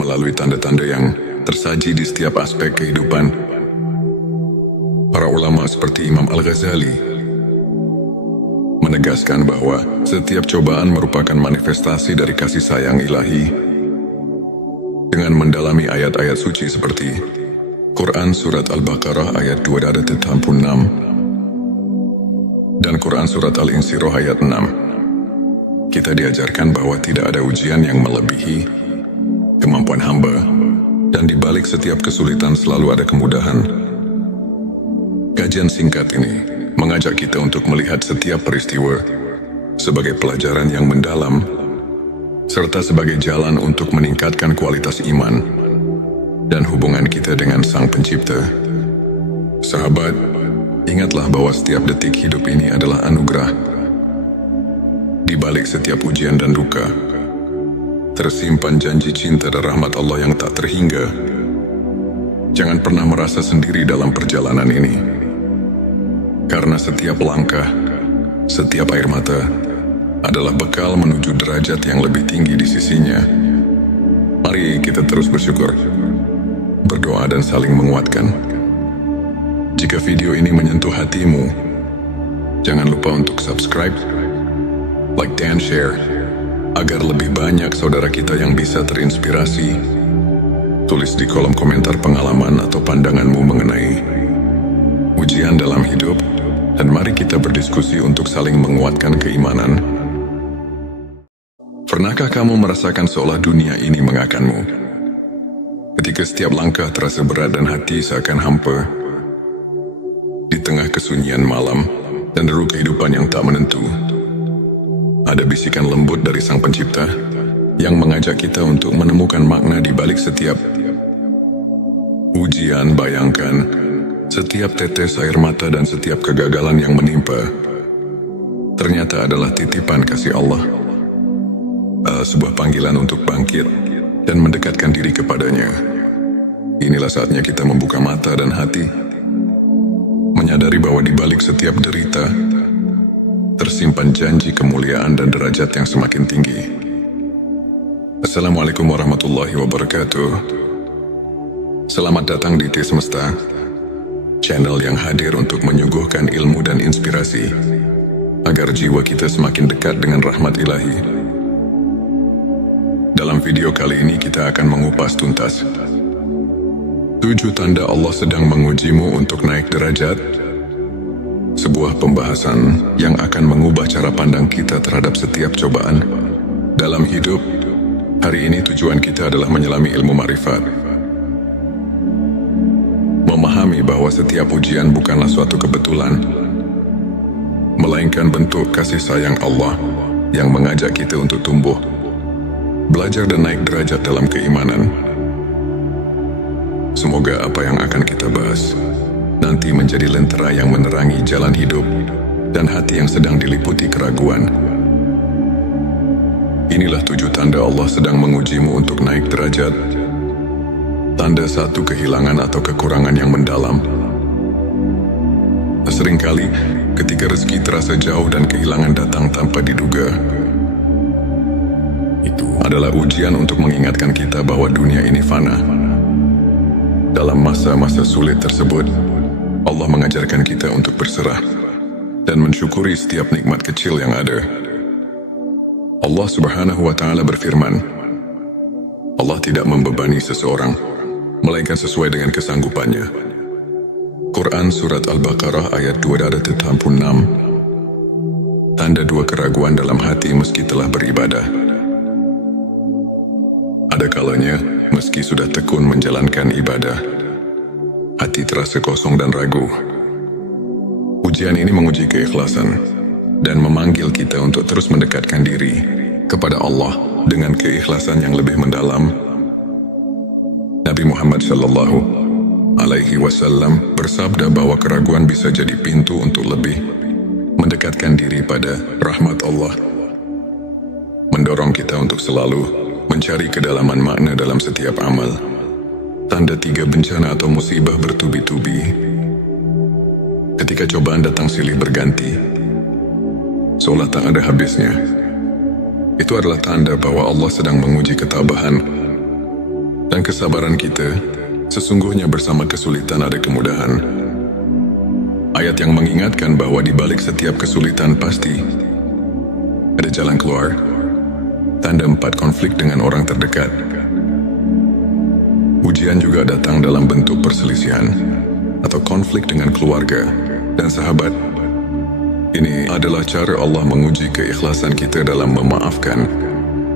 melalui tanda-tanda yang tersaji di setiap aspek kehidupan. Para ulama seperti Imam Al-Ghazali menegaskan bahwa setiap cobaan merupakan manifestasi dari kasih sayang ilahi. Dengan mendalami ayat-ayat suci seperti Quran Surat Al-Baqarah ayat 286 dan Quran Surat Al-Insyirah ayat 6, kita diajarkan bahwa tidak ada ujian yang melebihi kemampuan hamba, dan di balik setiap kesulitan selalu ada kemudahan. Kajian singkat ini mengajak kita untuk melihat setiap peristiwa sebagai pelajaran yang mendalam, serta sebagai jalan untuk meningkatkan kualitas iman dan hubungan kita dengan Sang Pencipta. Sahabat, ingatlah bahwa setiap detik hidup ini adalah anugerah. Di balik setiap ujian dan duka, tersimpan janji cinta dan rahmat Allah yang tak terhingga. Jangan pernah merasa sendiri dalam perjalanan ini, karena setiap langkah, setiap air mata adalah bekal menuju derajat yang lebih tinggi di sisinya. Mari kita terus bersyukur, berdoa dan saling menguatkan. Jika video ini menyentuh hatimu, jangan lupa untuk subscribe, like dan share, agar lebih banyak saudara kita yang bisa terinspirasi. Tulis di kolom komentar pengalaman atau pandanganmu mengenai ujian dalam hidup, dan mari kita berdiskusi untuk saling menguatkan keimanan. Pernahkah kamu merasakan seolah dunia ini mengakanmu? Ketika setiap langkah terasa berat dan hati seakan hampa, di tengah kesunyian malam dan deru kehidupan yang tak menentu, ada bisikan lembut dari Sang Pencipta yang mengajak kita untuk menemukan makna di balik setiap ujian. Bayangkan, setiap tetes air mata dan setiap kegagalan yang menimpa ternyata adalah titipan kasih Allah, sebuah panggilan untuk bangkit dan mendekatkan diri kepadanya. Inilah saatnya kita membuka mata dan hati, menyadari bahwa di balik setiap derita tersimpan janji kemuliaan dan derajat yang semakin tinggi. Assalamualaikum warahmatullahi wabarakatuh. Selamat datang di T Semesta, channel yang hadir untuk menyuguhkan ilmu dan inspirasi agar jiwa kita semakin dekat dengan rahmat ilahi. Dalam video kali ini kita akan mengupas tuntas 7 tanda Allah sedang mengujimu untuk naik derajat, sebuah pembahasan yang akan mengubah cara pandang kita terhadap setiap cobaan dalam hidup. Hari ini tujuan kita adalah menyelami ilmu ma'rifat. Memahami bahwa setiap ujian bukanlah suatu kebetulan, melainkan bentuk kasih sayang Allah yang mengajak kita untuk tumbuh, belajar dan naik derajat dalam keimanan. Semoga apa yang akan kita bahas nanti menjadi lentera yang menerangi jalan hidup dan hati yang sedang diliputi keraguan. Inilah 7 tanda Allah sedang mengujimu untuk naik derajat. Tanda 1, kehilangan atau kekurangan yang mendalam. Seringkali ketika rezeki terasa jauh dan kehilangan datang tanpa diduga, itu adalah ujian untuk mengingatkan kita bahwa dunia ini fana. Dalam masa-masa sulit tersebut, Allah mengajarkan kita untuk berserah dan mensyukuri setiap nikmat kecil yang ada. Allah Subhanahu wa Ta'ala berfirman, Allah tidak membebani seseorang, melainkan sesuai dengan kesanggupannya. Quran Surat Al-Baqarah ayat 286. Tanda 2, keraguan dalam hati meski telah beribadah. Ada kalanya, meski sudah tekun menjalankan ibadah, hati terasa kosong dan ragu. Ujian ini menguji keikhlasan dan memanggil kita untuk terus mendekatkan diri kepada Allah dengan keikhlasan yang lebih mendalam. Nabi Muhammad Shallallahu Alaihi Wasallam bersabda bahwa keraguan bisa jadi pintu untuk lebih mendekatkan diri pada rahmat Allah, mendorong kita untuk selalu mencari kedalaman makna dalam setiap amal. Tanda 3, bencana atau musibah bertubi-tubi. Ketika cobaan datang silih berganti, seolah tak ada habisnya, itu adalah tanda bahwa Allah sedang menguji ketabahan dan kesabaran kita. Sesungguhnya bersama kesulitan ada kemudahan. Ayat yang mengingatkan bahwa di balik setiap kesulitan pasti ada jalan keluar. Tanda 4, konflik dengan orang terdekat. Ujian juga datang dalam bentuk perselisihan atau konflik dengan keluarga dan sahabat. Ini adalah cara Allah menguji keikhlasan kita dalam memaafkan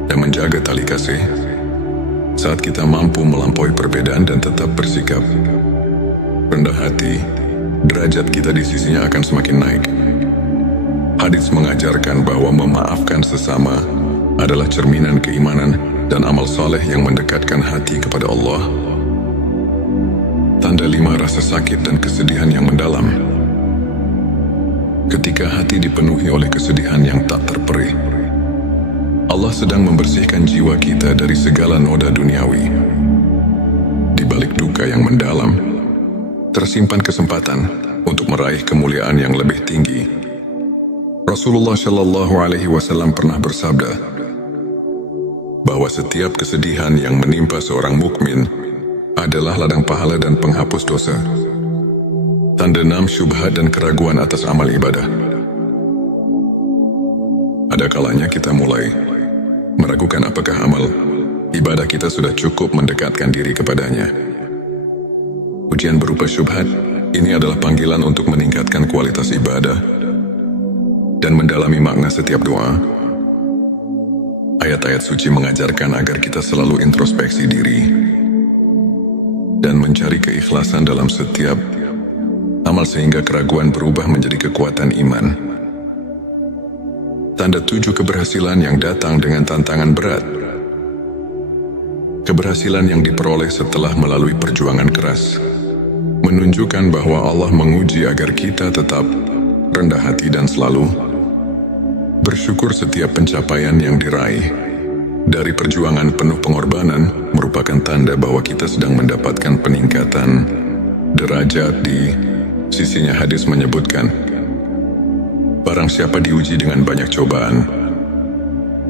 dan menjaga tali kasih. Saat kita mampu melampaui perbedaan dan tetap bersikap rendah hati, derajat kita di sisinya akan semakin naik. Hadits mengajarkan bahwa memaafkan sesama adalah cerminan keimanan dan amal saleh yang mendekatkan hati kepada Allah. Tanda 5, rasa sakit dan kesedihan yang mendalam. Ketika hati dipenuhi oleh kesedihan yang tak terperih, Allah sedang membersihkan jiwa kita dari segala noda duniawi. Di balik duka yang mendalam, tersimpan kesempatan untuk meraih kemuliaan yang lebih tinggi. Rasulullah Shallallahu Alaihi Wasallam pernah bersabda bahwa setiap kesedihan yang menimpa seorang mukmin adalah ladang pahala dan penghapus dosa. Tanda 6, syubhat dan keraguan atas amal ibadah. Ada kalanya kita mulai meragukan apakah amal ibadah kita sudah cukup mendekatkan diri kepadanya. Ujian berupa syubhat ini adalah panggilan untuk meningkatkan kualitas ibadah dan mendalami makna setiap doa. Ayat-ayat suci mengajarkan agar kita selalu introspeksi diri dan mencari keikhlasan dalam setiap amal sehingga keraguan berubah menjadi kekuatan iman. Tanda 7, keberhasilan yang datang dengan tantangan berat. Keberhasilan yang diperoleh setelah melalui perjuangan keras menunjukkan bahwa Allah menguji agar kita tetap rendah hati dan selalu bersyukur. Setiap pencapaian yang diraih dari perjuangan penuh pengorbanan merupakan tanda bahwa kita sedang mendapatkan peningkatan derajat di sisinya. Hadis menyebutkan, barang siapa diuji dengan banyak cobaan,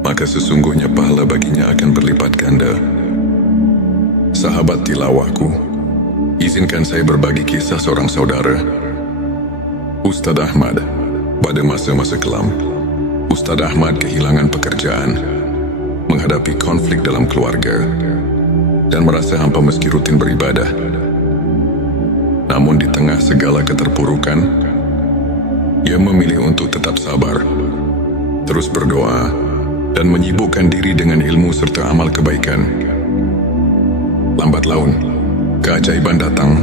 maka sesungguhnya pahala baginya akan berlipat ganda. Sahabat tilawahku, izinkan saya berbagi kisah seorang saudara, Ustadz Ahmad. Pada masa-masa kelam, Ustadz Ahmad kehilangan pekerjaan, menghadapi konflik dalam keluarga, dan merasa hampa meski rutin beribadah. Namun di tengah segala keterpurukan, ia memilih untuk tetap sabar, terus berdoa, dan menyibukkan diri dengan ilmu serta amal kebaikan. Lambat laun, keajaiban datang.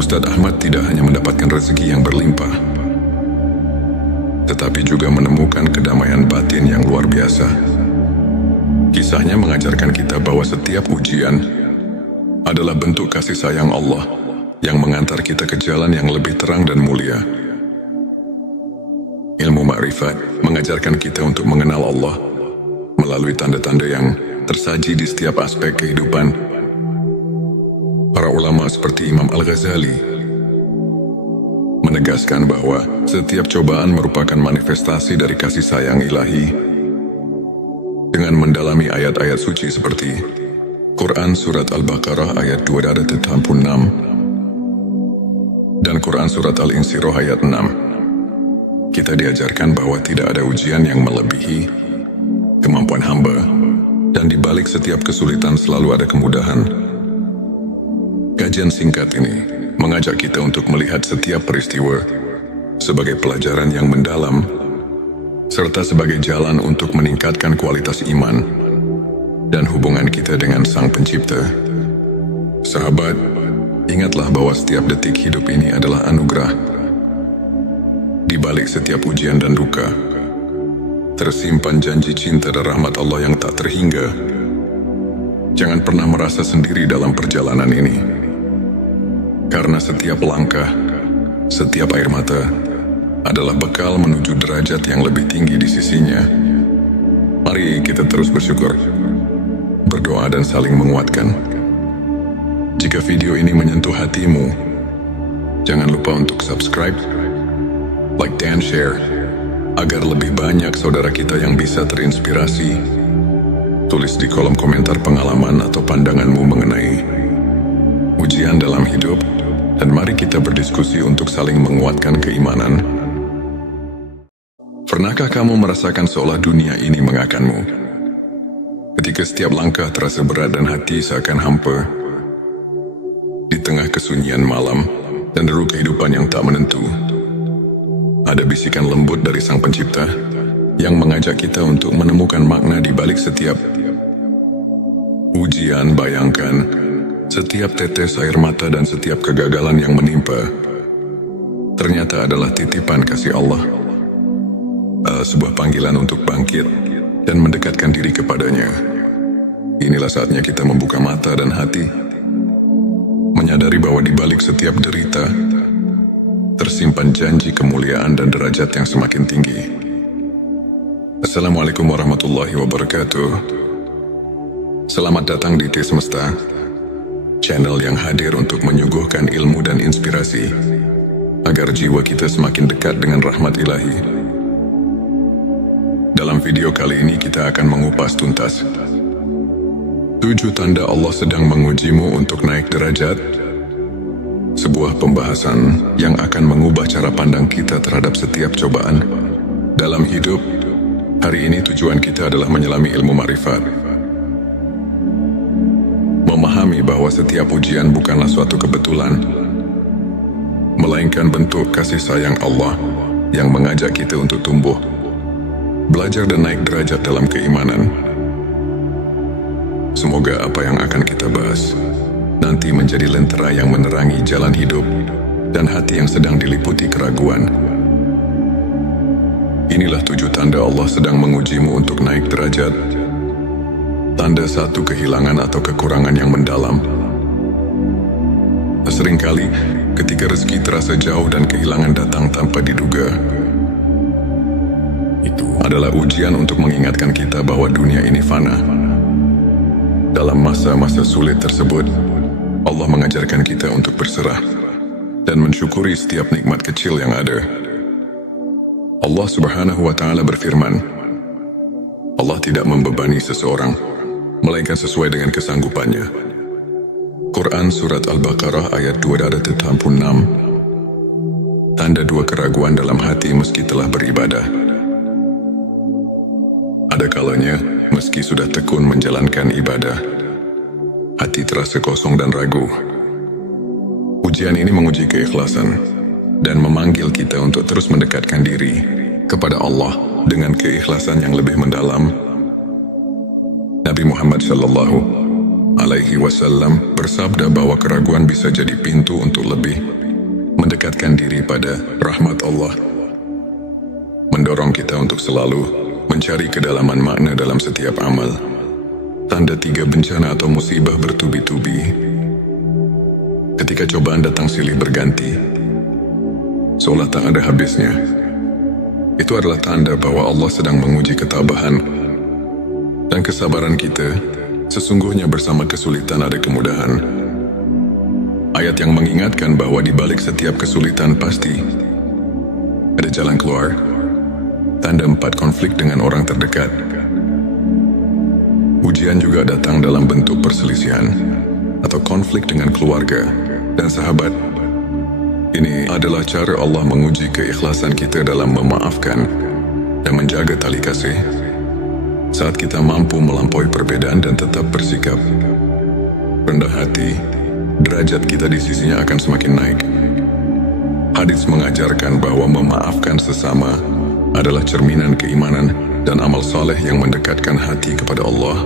Ustadz Ahmad tidak hanya mendapatkan rezeki yang berlimpah, tetapi juga menemukan kedamaian batin yang luar biasa. Kisahnya mengajarkan kita bahwa setiap ujian adalah bentuk kasih sayang Allah yang mengantar kita ke jalan yang lebih terang dan mulia. Ilmu ma'rifat mengajarkan kita untuk mengenal Allah melalui tanda-tanda yang tersaji di setiap aspek kehidupan. Para ulama seperti Imam Al-Ghazali menegaskan bahwa setiap cobaan merupakan manifestasi dari kasih sayang ilahi. Dengan mendalami ayat-ayat suci seperti Quran Surat Al-Baqarah ayat 286 dan Quran Surat Al-Insyirah ayat 6, kita diajarkan bahwa tidak ada ujian yang melebihi kemampuan hamba, dan di balik setiap kesulitan selalu ada kemudahan. Kajian singkat ini mengajak kita untuk melihat setiap peristiwa sebagai pelajaran yang mendalam, serta sebagai jalan untuk meningkatkan kualitas iman dan hubungan kita dengan Sang Pencipta. Sahabat, ingatlah bahwa setiap detik hidup ini adalah anugerah. Di balik setiap ujian dan duka, tersimpan janji cinta dan rahmat Allah yang tak terhingga. Jangan pernah merasa sendiri dalam perjalanan ini, karena setiap langkah, setiap air mata adalah bekal menuju derajat yang lebih tinggi di sisinya. Mari kita terus bersyukur, berdoa dan saling menguatkan. Jika video ini menyentuh hatimu, jangan lupa untuk subscribe, like dan share, agar lebih banyak saudara kita yang bisa terinspirasi. Tulis di kolom komentar pengalaman atau pandanganmu mengenai ujian dalam hidup, dan mari kita berdiskusi untuk saling menguatkan keimanan. Pernahkah kamu merasakan seolah dunia ini mengakanmu? Ketika setiap langkah terasa berat dan hati seakan hampa, di tengah kesunyian malam dan deru kehidupan yang tak menentu, ada bisikan lembut dari Sang Pencipta yang mengajak kita untuk menemukan makna di balik setiap ujian. Bayangkan, setiap tetes air mata dan setiap kegagalan yang menimpa ternyata adalah titipan kasih Allah, sebuah panggilan untuk bangkit dan mendekatkan diri kepadanya. Inilah saatnya kita membuka mata dan hati, menyadari bahwa di balik setiap derita tersimpan janji kemuliaan dan derajat yang semakin tinggi. Assalamualaikum warahmatullahi wabarakatuh. Selamat datang di T Semesta, channel yang hadir untuk menyuguhkan ilmu dan inspirasi agar jiwa kita semakin dekat dengan rahmat ilahi. Dalam video kali ini kita akan mengupas tuntas 7 tanda Allah sedang mengujimu untuk naik derajat, sebuah pembahasan yang akan mengubah cara pandang kita terhadap setiap cobaan dalam hidup. Hari ini tujuan kita adalah menyelami ilmu ma'rifat, memahami bahwa setiap ujian bukanlah suatu kebetulan, melainkan bentuk kasih sayang Allah yang mengajak kita untuk tumbuh, belajar dan naik derajat dalam keimanan. Semoga apa yang akan kita bahas nanti menjadi lentera yang menerangi jalan hidup dan hati yang sedang diliputi keraguan. Inilah 7 tanda Allah sedang mengujimu untuk naik derajat. Tanda 1, kehilangan atau kekurangan yang mendalam. Seringkali ketika rezeki terasa jauh dan kehilangan datang tanpa diduga, itu adalah ujian untuk mengingatkan kita bahwa dunia ini fana. Dalam masa-masa sulit tersebut, Allah mengajarkan kita untuk berserah dan mensyukuri setiap nikmat kecil yang ada. Allah Subhanahu wa Ta'ala berfirman, Allah tidak membebani seseorang melainkan sesuai dengan kesanggupannya. Quran Surat Al-Baqarah ayat 286. Tanda 2, keraguan dalam hati meski telah beribadah. Ada kalanya, meski sudah tekun menjalankan ibadah, hati terasa kosong dan ragu. Ujian ini menguji keikhlasan dan memanggil kita untuk terus mendekatkan diri kepada Allah dengan keikhlasan yang lebih mendalam Nabi Muhammad Shallallahu Alaihi Wasallam bersabda bahwa keraguan bisa jadi pintu untuk lebih mendekatkan diri pada rahmat Allah, mendorong kita untuk selalu mencari kedalaman makna dalam setiap amal. Tanda 3 bencana atau musibah bertubi-tubi. Ketika cobaan datang silih berganti, seolah tak ada habisnya. Itu adalah tanda bahwa Allah sedang menguji ketabahan dan kesabaran kita. Sesungguhnya bersama kesulitan ada kemudahan. Ayat yang mengingatkan bahwa di balik setiap kesulitan pasti ada jalan keluar. Tanda 4 konflik dengan orang terdekat. Ujian juga datang dalam bentuk perselisihan atau konflik dengan keluarga dan sahabat. Ini adalah cara Allah menguji keikhlasan kita dalam memaafkan dan menjaga tali kasih. Saat kita mampu melampaui perbedaan dan tetap bersikap rendah hati, derajat kita di sisinya akan semakin naik. Hadis mengajarkan bahwa memaafkan sesama adalah cerminan keimanan dan amal saleh yang mendekatkan hati kepada Allah.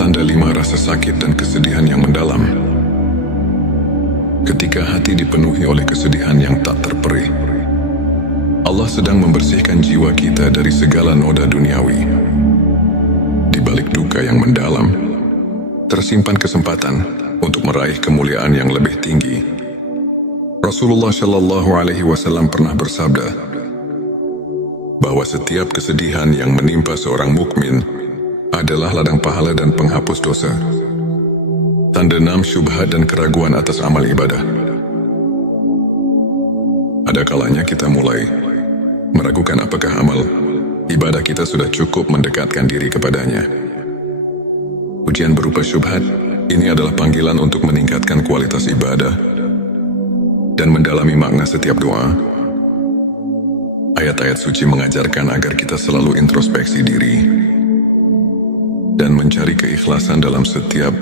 Tanda 5 rasa sakit dan kesedihan yang mendalam. Ketika hati dipenuhi oleh kesedihan yang tak terperih, Allah sedang membersihkan jiwa kita dari segala noda duniawi. Di balik duka yang mendalam, tersimpan kesempatan untuk meraih kemuliaan yang lebih tinggi. Rasulullah Shallallahu Alaihi Wasallam pernah bersabda bahwa setiap kesedihan yang menimpa seorang mukmin adalah ladang pahala dan penghapus dosa. Tanda 6 syubhat dan keraguan atas amal ibadah. Ada kalanya kita mulai meragukan apakah amal ibadah kita sudah cukup mendekatkan diri kepadanya. Ujian berupa syubhat ini adalah panggilan untuk meningkatkan kualitas ibadah dan mendalami makna setiap doa. Ayat-ayat suci mengajarkan agar kita selalu introspeksi diri dan mencari keikhlasan dalam setiap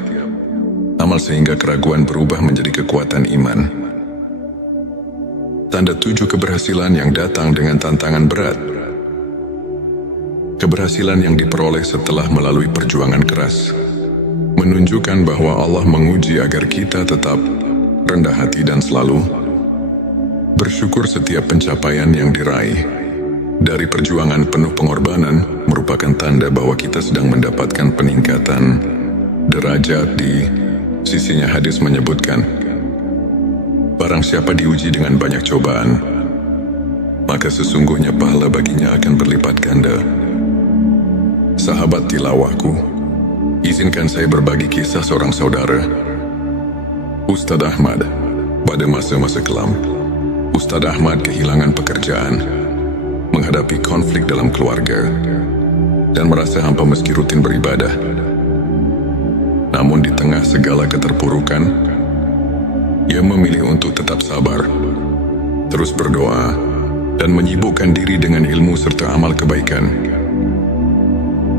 amal sehingga keraguan berubah menjadi kekuatan iman. Tanda 7 keberhasilan yang datang dengan tantangan berat. Keberhasilan yang diperoleh setelah melalui perjuangan keras menunjukkan bahwa Allah menguji agar kita tetap rendah hati dan selalu bersyukur. Setiap pencapaian yang diraih dari perjuangan penuh pengorbanan merupakan tanda bahwa kita sedang mendapatkan peningkatan derajat di sisinya. Hadis menyebutkan, barang siapa diuji dengan banyak cobaan, maka sesungguhnya pahala baginya akan berlipat ganda. Sahabat tilawahku, izinkan saya berbagi kisah seorang saudara, Ustadz Ahmad. Pada masa-masa kelam, Ustadz Ahmad kehilangan pekerjaan, menghadapi konflik dalam keluarga, dan merasa hampa meski rutin beribadah. Namun di tengah segala keterpurukan, ia memilih untuk tetap sabar, terus berdoa, dan menyibukkan diri dengan ilmu serta amal kebaikan.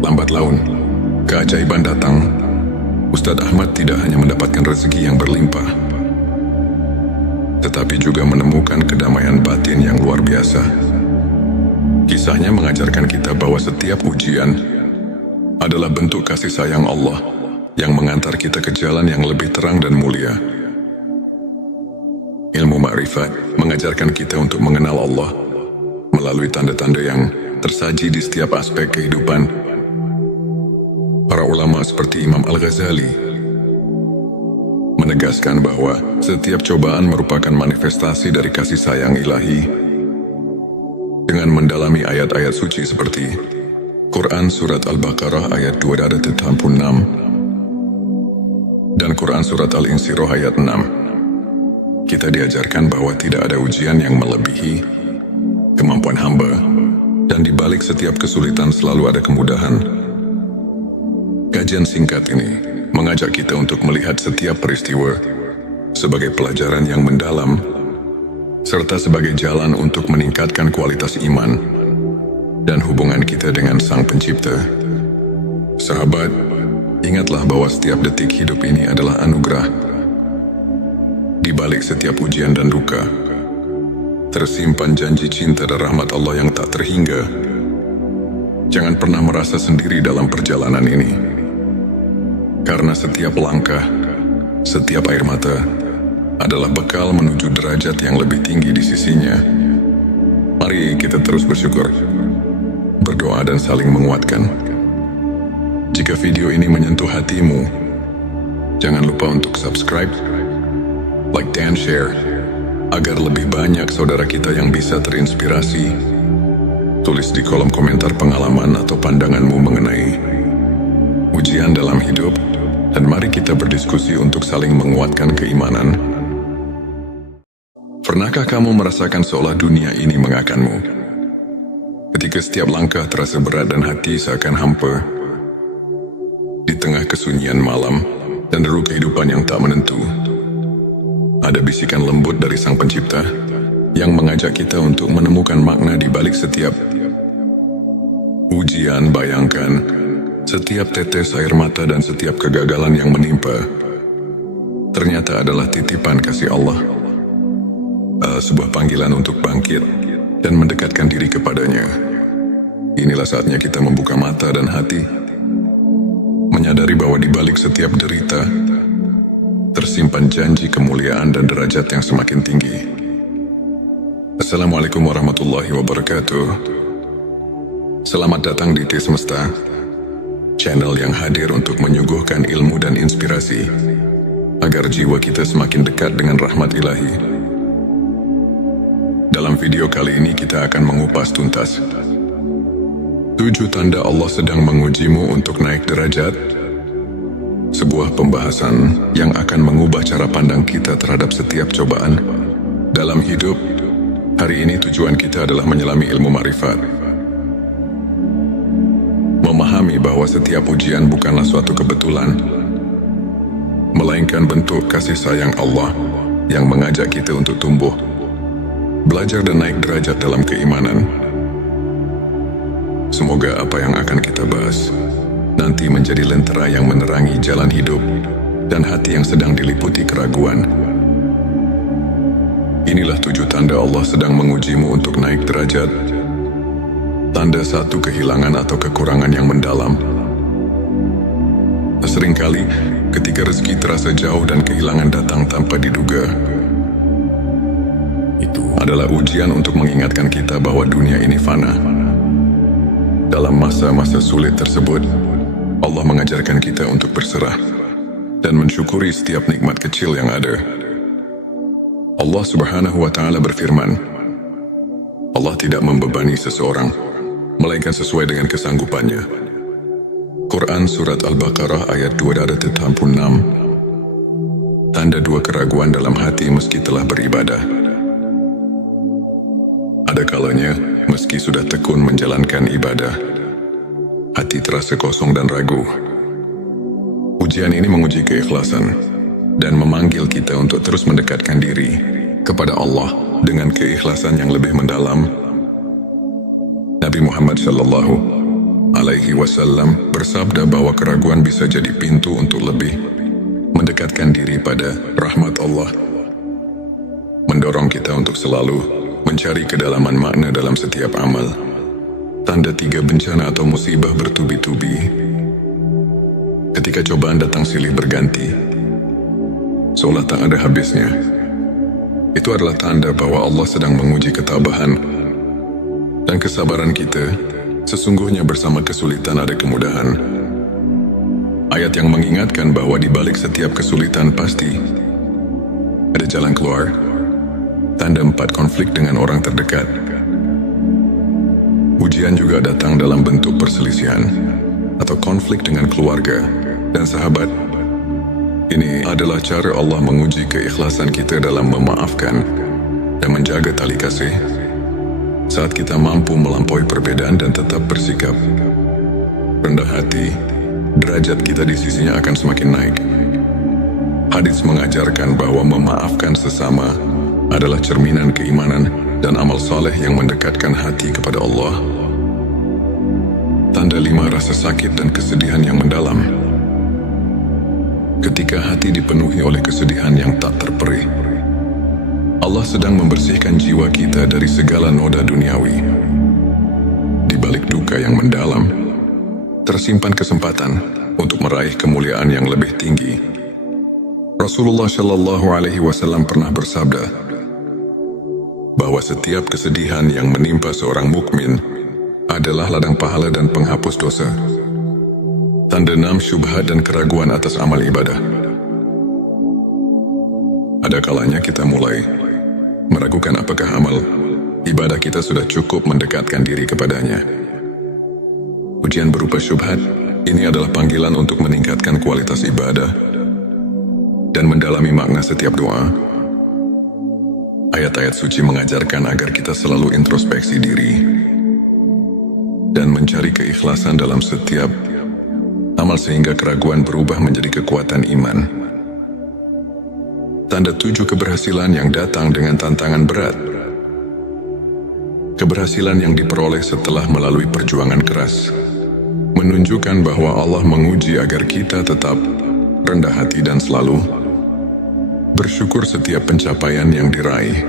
Lambat laun, keajaiban datang. Ustadz Ahmad tidak hanya mendapatkan rezeki yang berlimpah, tetapi juga menemukan kedamaian batin yang luar biasa. Kisahnya mengajarkan kita bahwa setiap ujian adalah bentuk kasih sayang Allah yang mengantar kita ke jalan yang lebih terang dan mulia. Ilmu ma'rifat mengajarkan kita untuk mengenal Allah melalui tanda-tanda yang tersaji di setiap aspek kehidupan. Para ulama seperti Imam Al-Ghazali menegaskan bahwa setiap cobaan merupakan manifestasi dari kasih sayang ilahi. Dengan mendalami ayat-ayat suci seperti Quran Surat Al-Baqarah ayat 286 dan Quran Surat Al-Insyirah ayat 6, kita diajarkan bahwa tidak ada ujian yang melebihi kemampuan hamba, dan di balik setiap kesulitan selalu ada kemudahan. Kajian singkat ini mengajak kita untuk melihat setiap peristiwa sebagai pelajaran yang mendalam, serta sebagai jalan untuk meningkatkan kualitas iman dan hubungan kita dengan Sang Pencipta. Sahabat, ingatlah bahwa setiap detik hidup ini adalah anugerah. Di balik setiap ujian dan duka, tersimpan janji cinta dan rahmat Allah yang tak terhingga. Jangan pernah merasa sendiri dalam perjalanan ini. Karena setiap langkah, setiap air mata adalah bekal menuju derajat yang lebih tinggi di sisinya. Mari kita terus bersyukur, berdoa dan saling menguatkan. Jika video ini menyentuh hatimu, jangan lupa untuk subscribe, like dan share, agar lebih banyak saudara kita yang bisa terinspirasi. Tulis di kolom komentar pengalaman atau pandanganmu mengenai ujian dalam hidup, dan mari kita berdiskusi untuk saling menguatkan keimanan. Pernahkah kamu merasakan seolah dunia ini mengakanmu? Ketika setiap langkah terasa berat dan hati seakan hampa, di tengah kesunyian malam dan deru kehidupan yang tak menentu, ada bisikan lembut dari Sang Pencipta yang mengajak kita untuk menemukan makna di balik setiap ujian. Bayangkan, setiap tetes air mata dan setiap kegagalan yang menimpa ternyata adalah titipan kasih Allah, sebuah panggilan untuk bangkit dan mendekatkan diri kepadanya. Inilah saatnya kita membuka mata dan hati, menyadari bahwa di balik setiap derita tersimpan janji kemuliaan dan derajat yang semakin tinggi. Assalamualaikum warahmatullahi wabarakatuh. Selamat datang di T Semesta, channel yang hadir untuk menyuguhkan ilmu dan inspirasi agar jiwa kita semakin dekat dengan rahmat ilahi. Dalam video kali ini kita akan mengupas tuntas 7 tanda Allah sedang mengujimu untuk naik derajat. Sebuah pembahasan yang akan mengubah cara pandang kita terhadap setiap cobaan dalam hidup. Hari ini tujuan kita adalah menyelami ilmu ma'rifat, memahami bahwa setiap ujian bukanlah suatu kebetulan, melainkan bentuk kasih sayang Allah yang mengajak kita untuk tumbuh, belajar dan naik derajat dalam keimanan. Semoga apa yang akan kita bahas nanti menjadi lentera yang menerangi jalan hidup dan hati yang sedang diliputi keraguan. Inilah 7 tanda Allah sedang mengujimu untuk naik derajat. Tanda 1, kehilangan atau kekurangan yang mendalam. Seringkali ketika rezeki terasa jauh dan kehilangan datang tanpa diduga, itu adalah ujian untuk mengingatkan kita bahwa dunia ini fana. Dalam masa-masa sulit tersebut, Allah mengajarkan kita untuk berserah dan mensyukuri setiap nikmat kecil yang ada. Allah Subhanahu wa Ta'ala berfirman, Allah tidak membebani seseorang melainkan sesuai dengan kesanggupannya. Quran Surat Al-Baqarah ayat 286. Tanda 2, keraguan dalam hati meski telah beribadah. Ada kalanya, meski sudah tekun menjalankan ibadah, hati terasa kosong dan ragu. Ujian ini menguji keikhlasan dan memanggil kita untuk terus mendekatkan diri kepada Allah dengan keikhlasan yang lebih mendalam. Nabi Muhammad Shallallahu Alaihi Wasallam bersabda bahwa keraguan bisa jadi pintu untuk lebih mendekatkan diri pada rahmat Allah, mendorong kita untuk selalu mencari kedalaman makna dalam setiap amal. Tanda 3, bencana atau musibah bertubi-tubi. Ketika cobaan datang silih berganti, seolah tak ada habisnya, itu adalah tanda bahwa Allah sedang menguji ketabahan dan kesabaran kita. Sesungguhnya bersama kesulitan ada kemudahan. Ayat yang mengingatkan bahwa di balik setiap kesulitan pasti ada jalan keluar. Tanda 4, konflik dengan orang terdekat. Ujian juga datang dalam bentuk perselisihan atau konflik dengan keluarga dan sahabat. Ini adalah cara Allah menguji keikhlasan kita dalam memaafkan dan menjaga tali kasih. Saat kita mampu melampaui perbedaan dan tetap bersikap rendah hati, derajat kita di sisinya akan semakin naik. Hadits mengajarkan bahwa memaafkan sesama adalah cerminan keimanan dan amal saleh yang mendekatkan hati kepada Allah. Tanda 5, rasa sakit dan kesedihan yang mendalam. Ketika hati dipenuhi oleh kesedihan yang tak terperih, Allah sedang membersihkan jiwa kita dari segala noda duniawi. Di balik duka yang mendalam, tersimpan kesempatan untuk meraih kemuliaan yang lebih tinggi. Rasulullah Shallallahu Alaihi Wasallam pernah bersabda bahwa setiap kesedihan yang menimpa seorang mukmin adalah ladang pahala dan penghapus dosa, tanda enam syubhat dan keraguan atas amal ibadah. Ada kalanya kita mulai meragukan apakah amal ibadah kita sudah cukup mendekatkan diri kepadanya. Ujian berupa syubhat ini adalah panggilan untuk meningkatkan kualitas ibadah dan mendalami makna setiap doa. Ayat-ayat suci mengajarkan agar kita selalu introspeksi diri dan mencari keikhlasan dalam setiap amal sehingga keraguan berubah menjadi kekuatan iman. Tanda 7 keberhasilan yang datang dengan tantangan berat. Keberhasilan yang diperoleh setelah melalui perjuangan keras menunjukkan bahwa Allah menguji agar kita tetap rendah hati dan selalu bersyukur. Setiap pencapaian yang diraih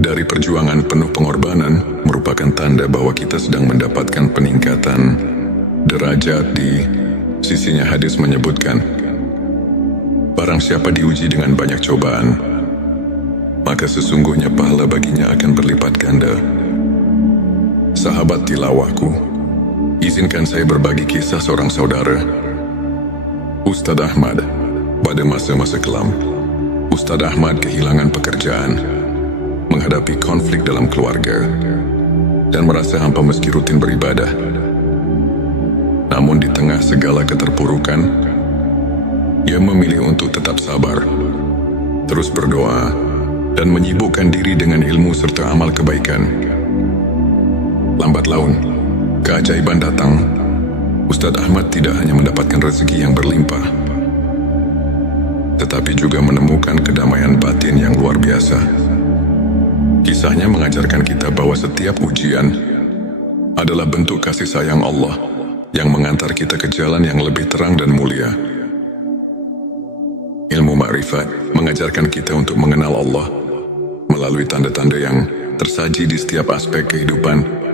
dari perjuangan penuh pengorbanan merupakan tanda bahwa kita sedang mendapatkan peningkatan derajat di sisinya. Hadis menyebutkan, barang siapa diuji dengan banyak cobaan, maka sesungguhnya pahala baginya akan berlipat ganda. Sahabat tilawahku, izinkan saya berbagi kisah seorang saudara, Ustadz Ahmad. Pada masa-masa kelam, Ustadz Ahmad kehilangan pekerjaan, menghadapi konflik dalam keluarga, dan merasa hampa meski rutin beribadah. Namun di tengah segala keterpurukan, ia memilih untuk tetap sabar, terus berdoa, dan menyibukkan diri dengan ilmu serta amal kebaikan. Lambat laun, keajaiban datang. Ustadz Ahmad tidak hanya mendapatkan rezeki yang berlimpah, tetapi juga menemukan kedamaian batin yang luar biasa. Kisahnya mengajarkan kita bahwa setiap ujian adalah bentuk kasih sayang Allah yang mengantar kita ke jalan yang lebih terang dan mulia. Ilmu ma'rifat mengajarkan kita untuk mengenal Allah melalui tanda-tanda yang tersaji di setiap aspek kehidupan.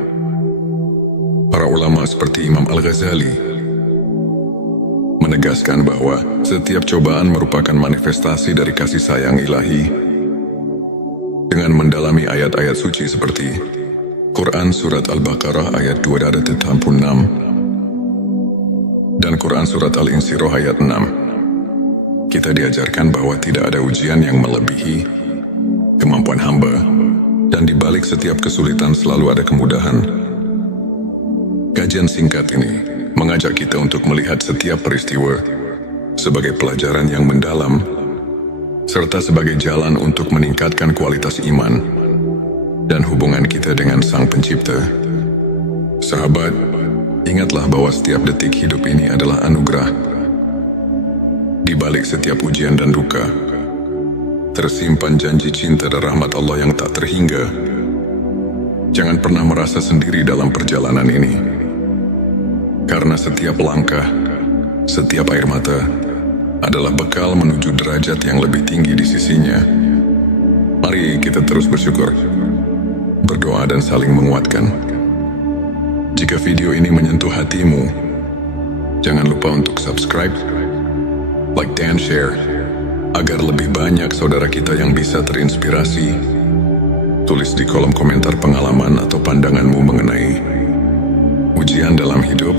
Para ulama seperti Imam Al-Ghazali menegaskan bahwa setiap cobaan merupakan manifestasi dari kasih sayang ilahi. Dengan mendalami ayat-ayat suci seperti Quran Surat Al-Baqarah ayat 286 dan Quran Surat Al-Insyirah ayat 6, kita diajarkan bahwa tidak ada ujian yang melebihi kemampuan hamba, dan di balik setiap kesulitan selalu ada kemudahan. Kajian singkat ini mengajak kita untuk melihat setiap peristiwa sebagai pelajaran yang mendalam, serta sebagai jalan untuk meningkatkan kualitas iman dan hubungan kita dengan Sang Pencipta. Sahabat, ingatlah bahwa setiap detik hidup ini adalah anugerah. Di balik setiap ujian dan duka, tersimpan janji cinta dan rahmat Allah yang tak terhingga. Jangan pernah merasa sendiri dalam perjalanan ini, karena setiap langkah, setiap air mata adalah bekal menuju derajat yang lebih tinggi di sisinya. Mari kita terus bersyukur, berdoa dan saling menguatkan. Jika video ini menyentuh hatimu, jangan lupa untuk subscribe, like dan share, agar lebih banyak saudara kita yang bisa terinspirasi. Tulis di kolom komentar pengalaman atau pandanganmu mengenai ujian dalam hidup,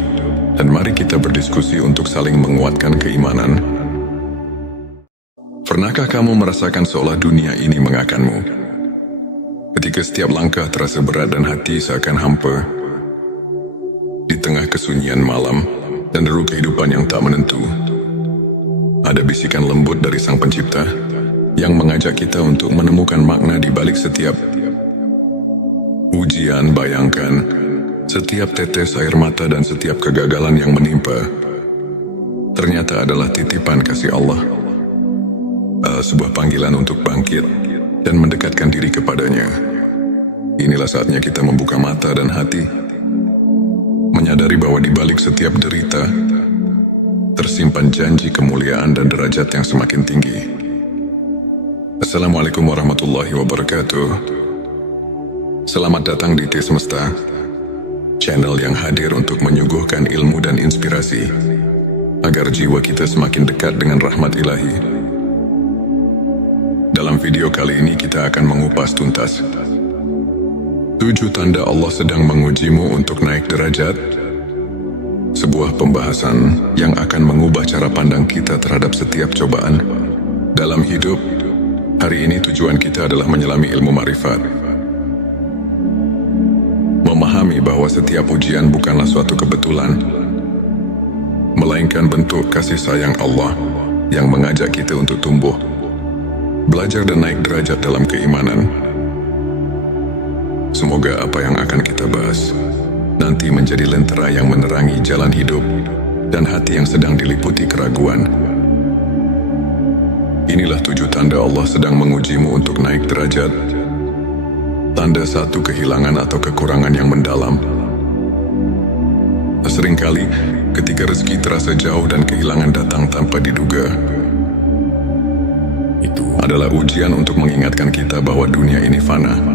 dan mari kita berdiskusi untuk saling menguatkan keimanan. Pernahkah kamu merasakan seolah dunia ini mengakanmu? Ketika setiap langkah terasa berat dan hati seakan hampa, di tengah kesunyian malam dan deru kehidupan yang tak menentu, ada bisikan lembut dari Sang Pencipta yang mengajak kita untuk menemukan makna di balik setiap ujian. Bayangkan, setiap tetes air mata dan setiap kegagalan yang menimpa ternyata adalah titipan kasih Allah, sebuah panggilan untuk bangkit dan mendekatkan diri kepadanya. Inilah saatnya kita membuka mata dan hati, menyadari bahwa di balik setiap derita tersimpan janji kemuliaan dan derajat yang semakin tinggi. Assalamualaikum warahmatullahi wabarakatuh. Selamat datang di T Semesta, channel yang hadir untuk menyuguhkan ilmu dan inspirasi, agar jiwa kita semakin dekat dengan rahmat ilahi. Dalam video kali ini kita akan mengupas tuntas 7 tanda Allah sedang mengujimu untuk naik derajat, sebuah pembahasan yang akan mengubah cara pandang kita terhadap setiap cobaan dalam hidup. Hari ini tujuan kita adalah menyelami ilmu makrifat, memahami bahwa setiap ujian bukanlah suatu kebetulan, melainkan bentuk kasih sayang Allah yang mengajak kita untuk tumbuh, belajar dan naik derajat dalam keimanan. Semoga apa yang akan kita bahas nanti menjadi lentera yang menerangi jalan hidup dan hati yang sedang diliputi keraguan. Inilah 7 tanda Allah sedang mengujimu untuk naik derajat. Tanda 1, kehilangan atau kekurangan yang mendalam. Seringkali ketika rezeki terasa jauh dan kehilangan datang tanpa diduga, itu adalah ujian untuk mengingatkan kita bahwa dunia ini fana.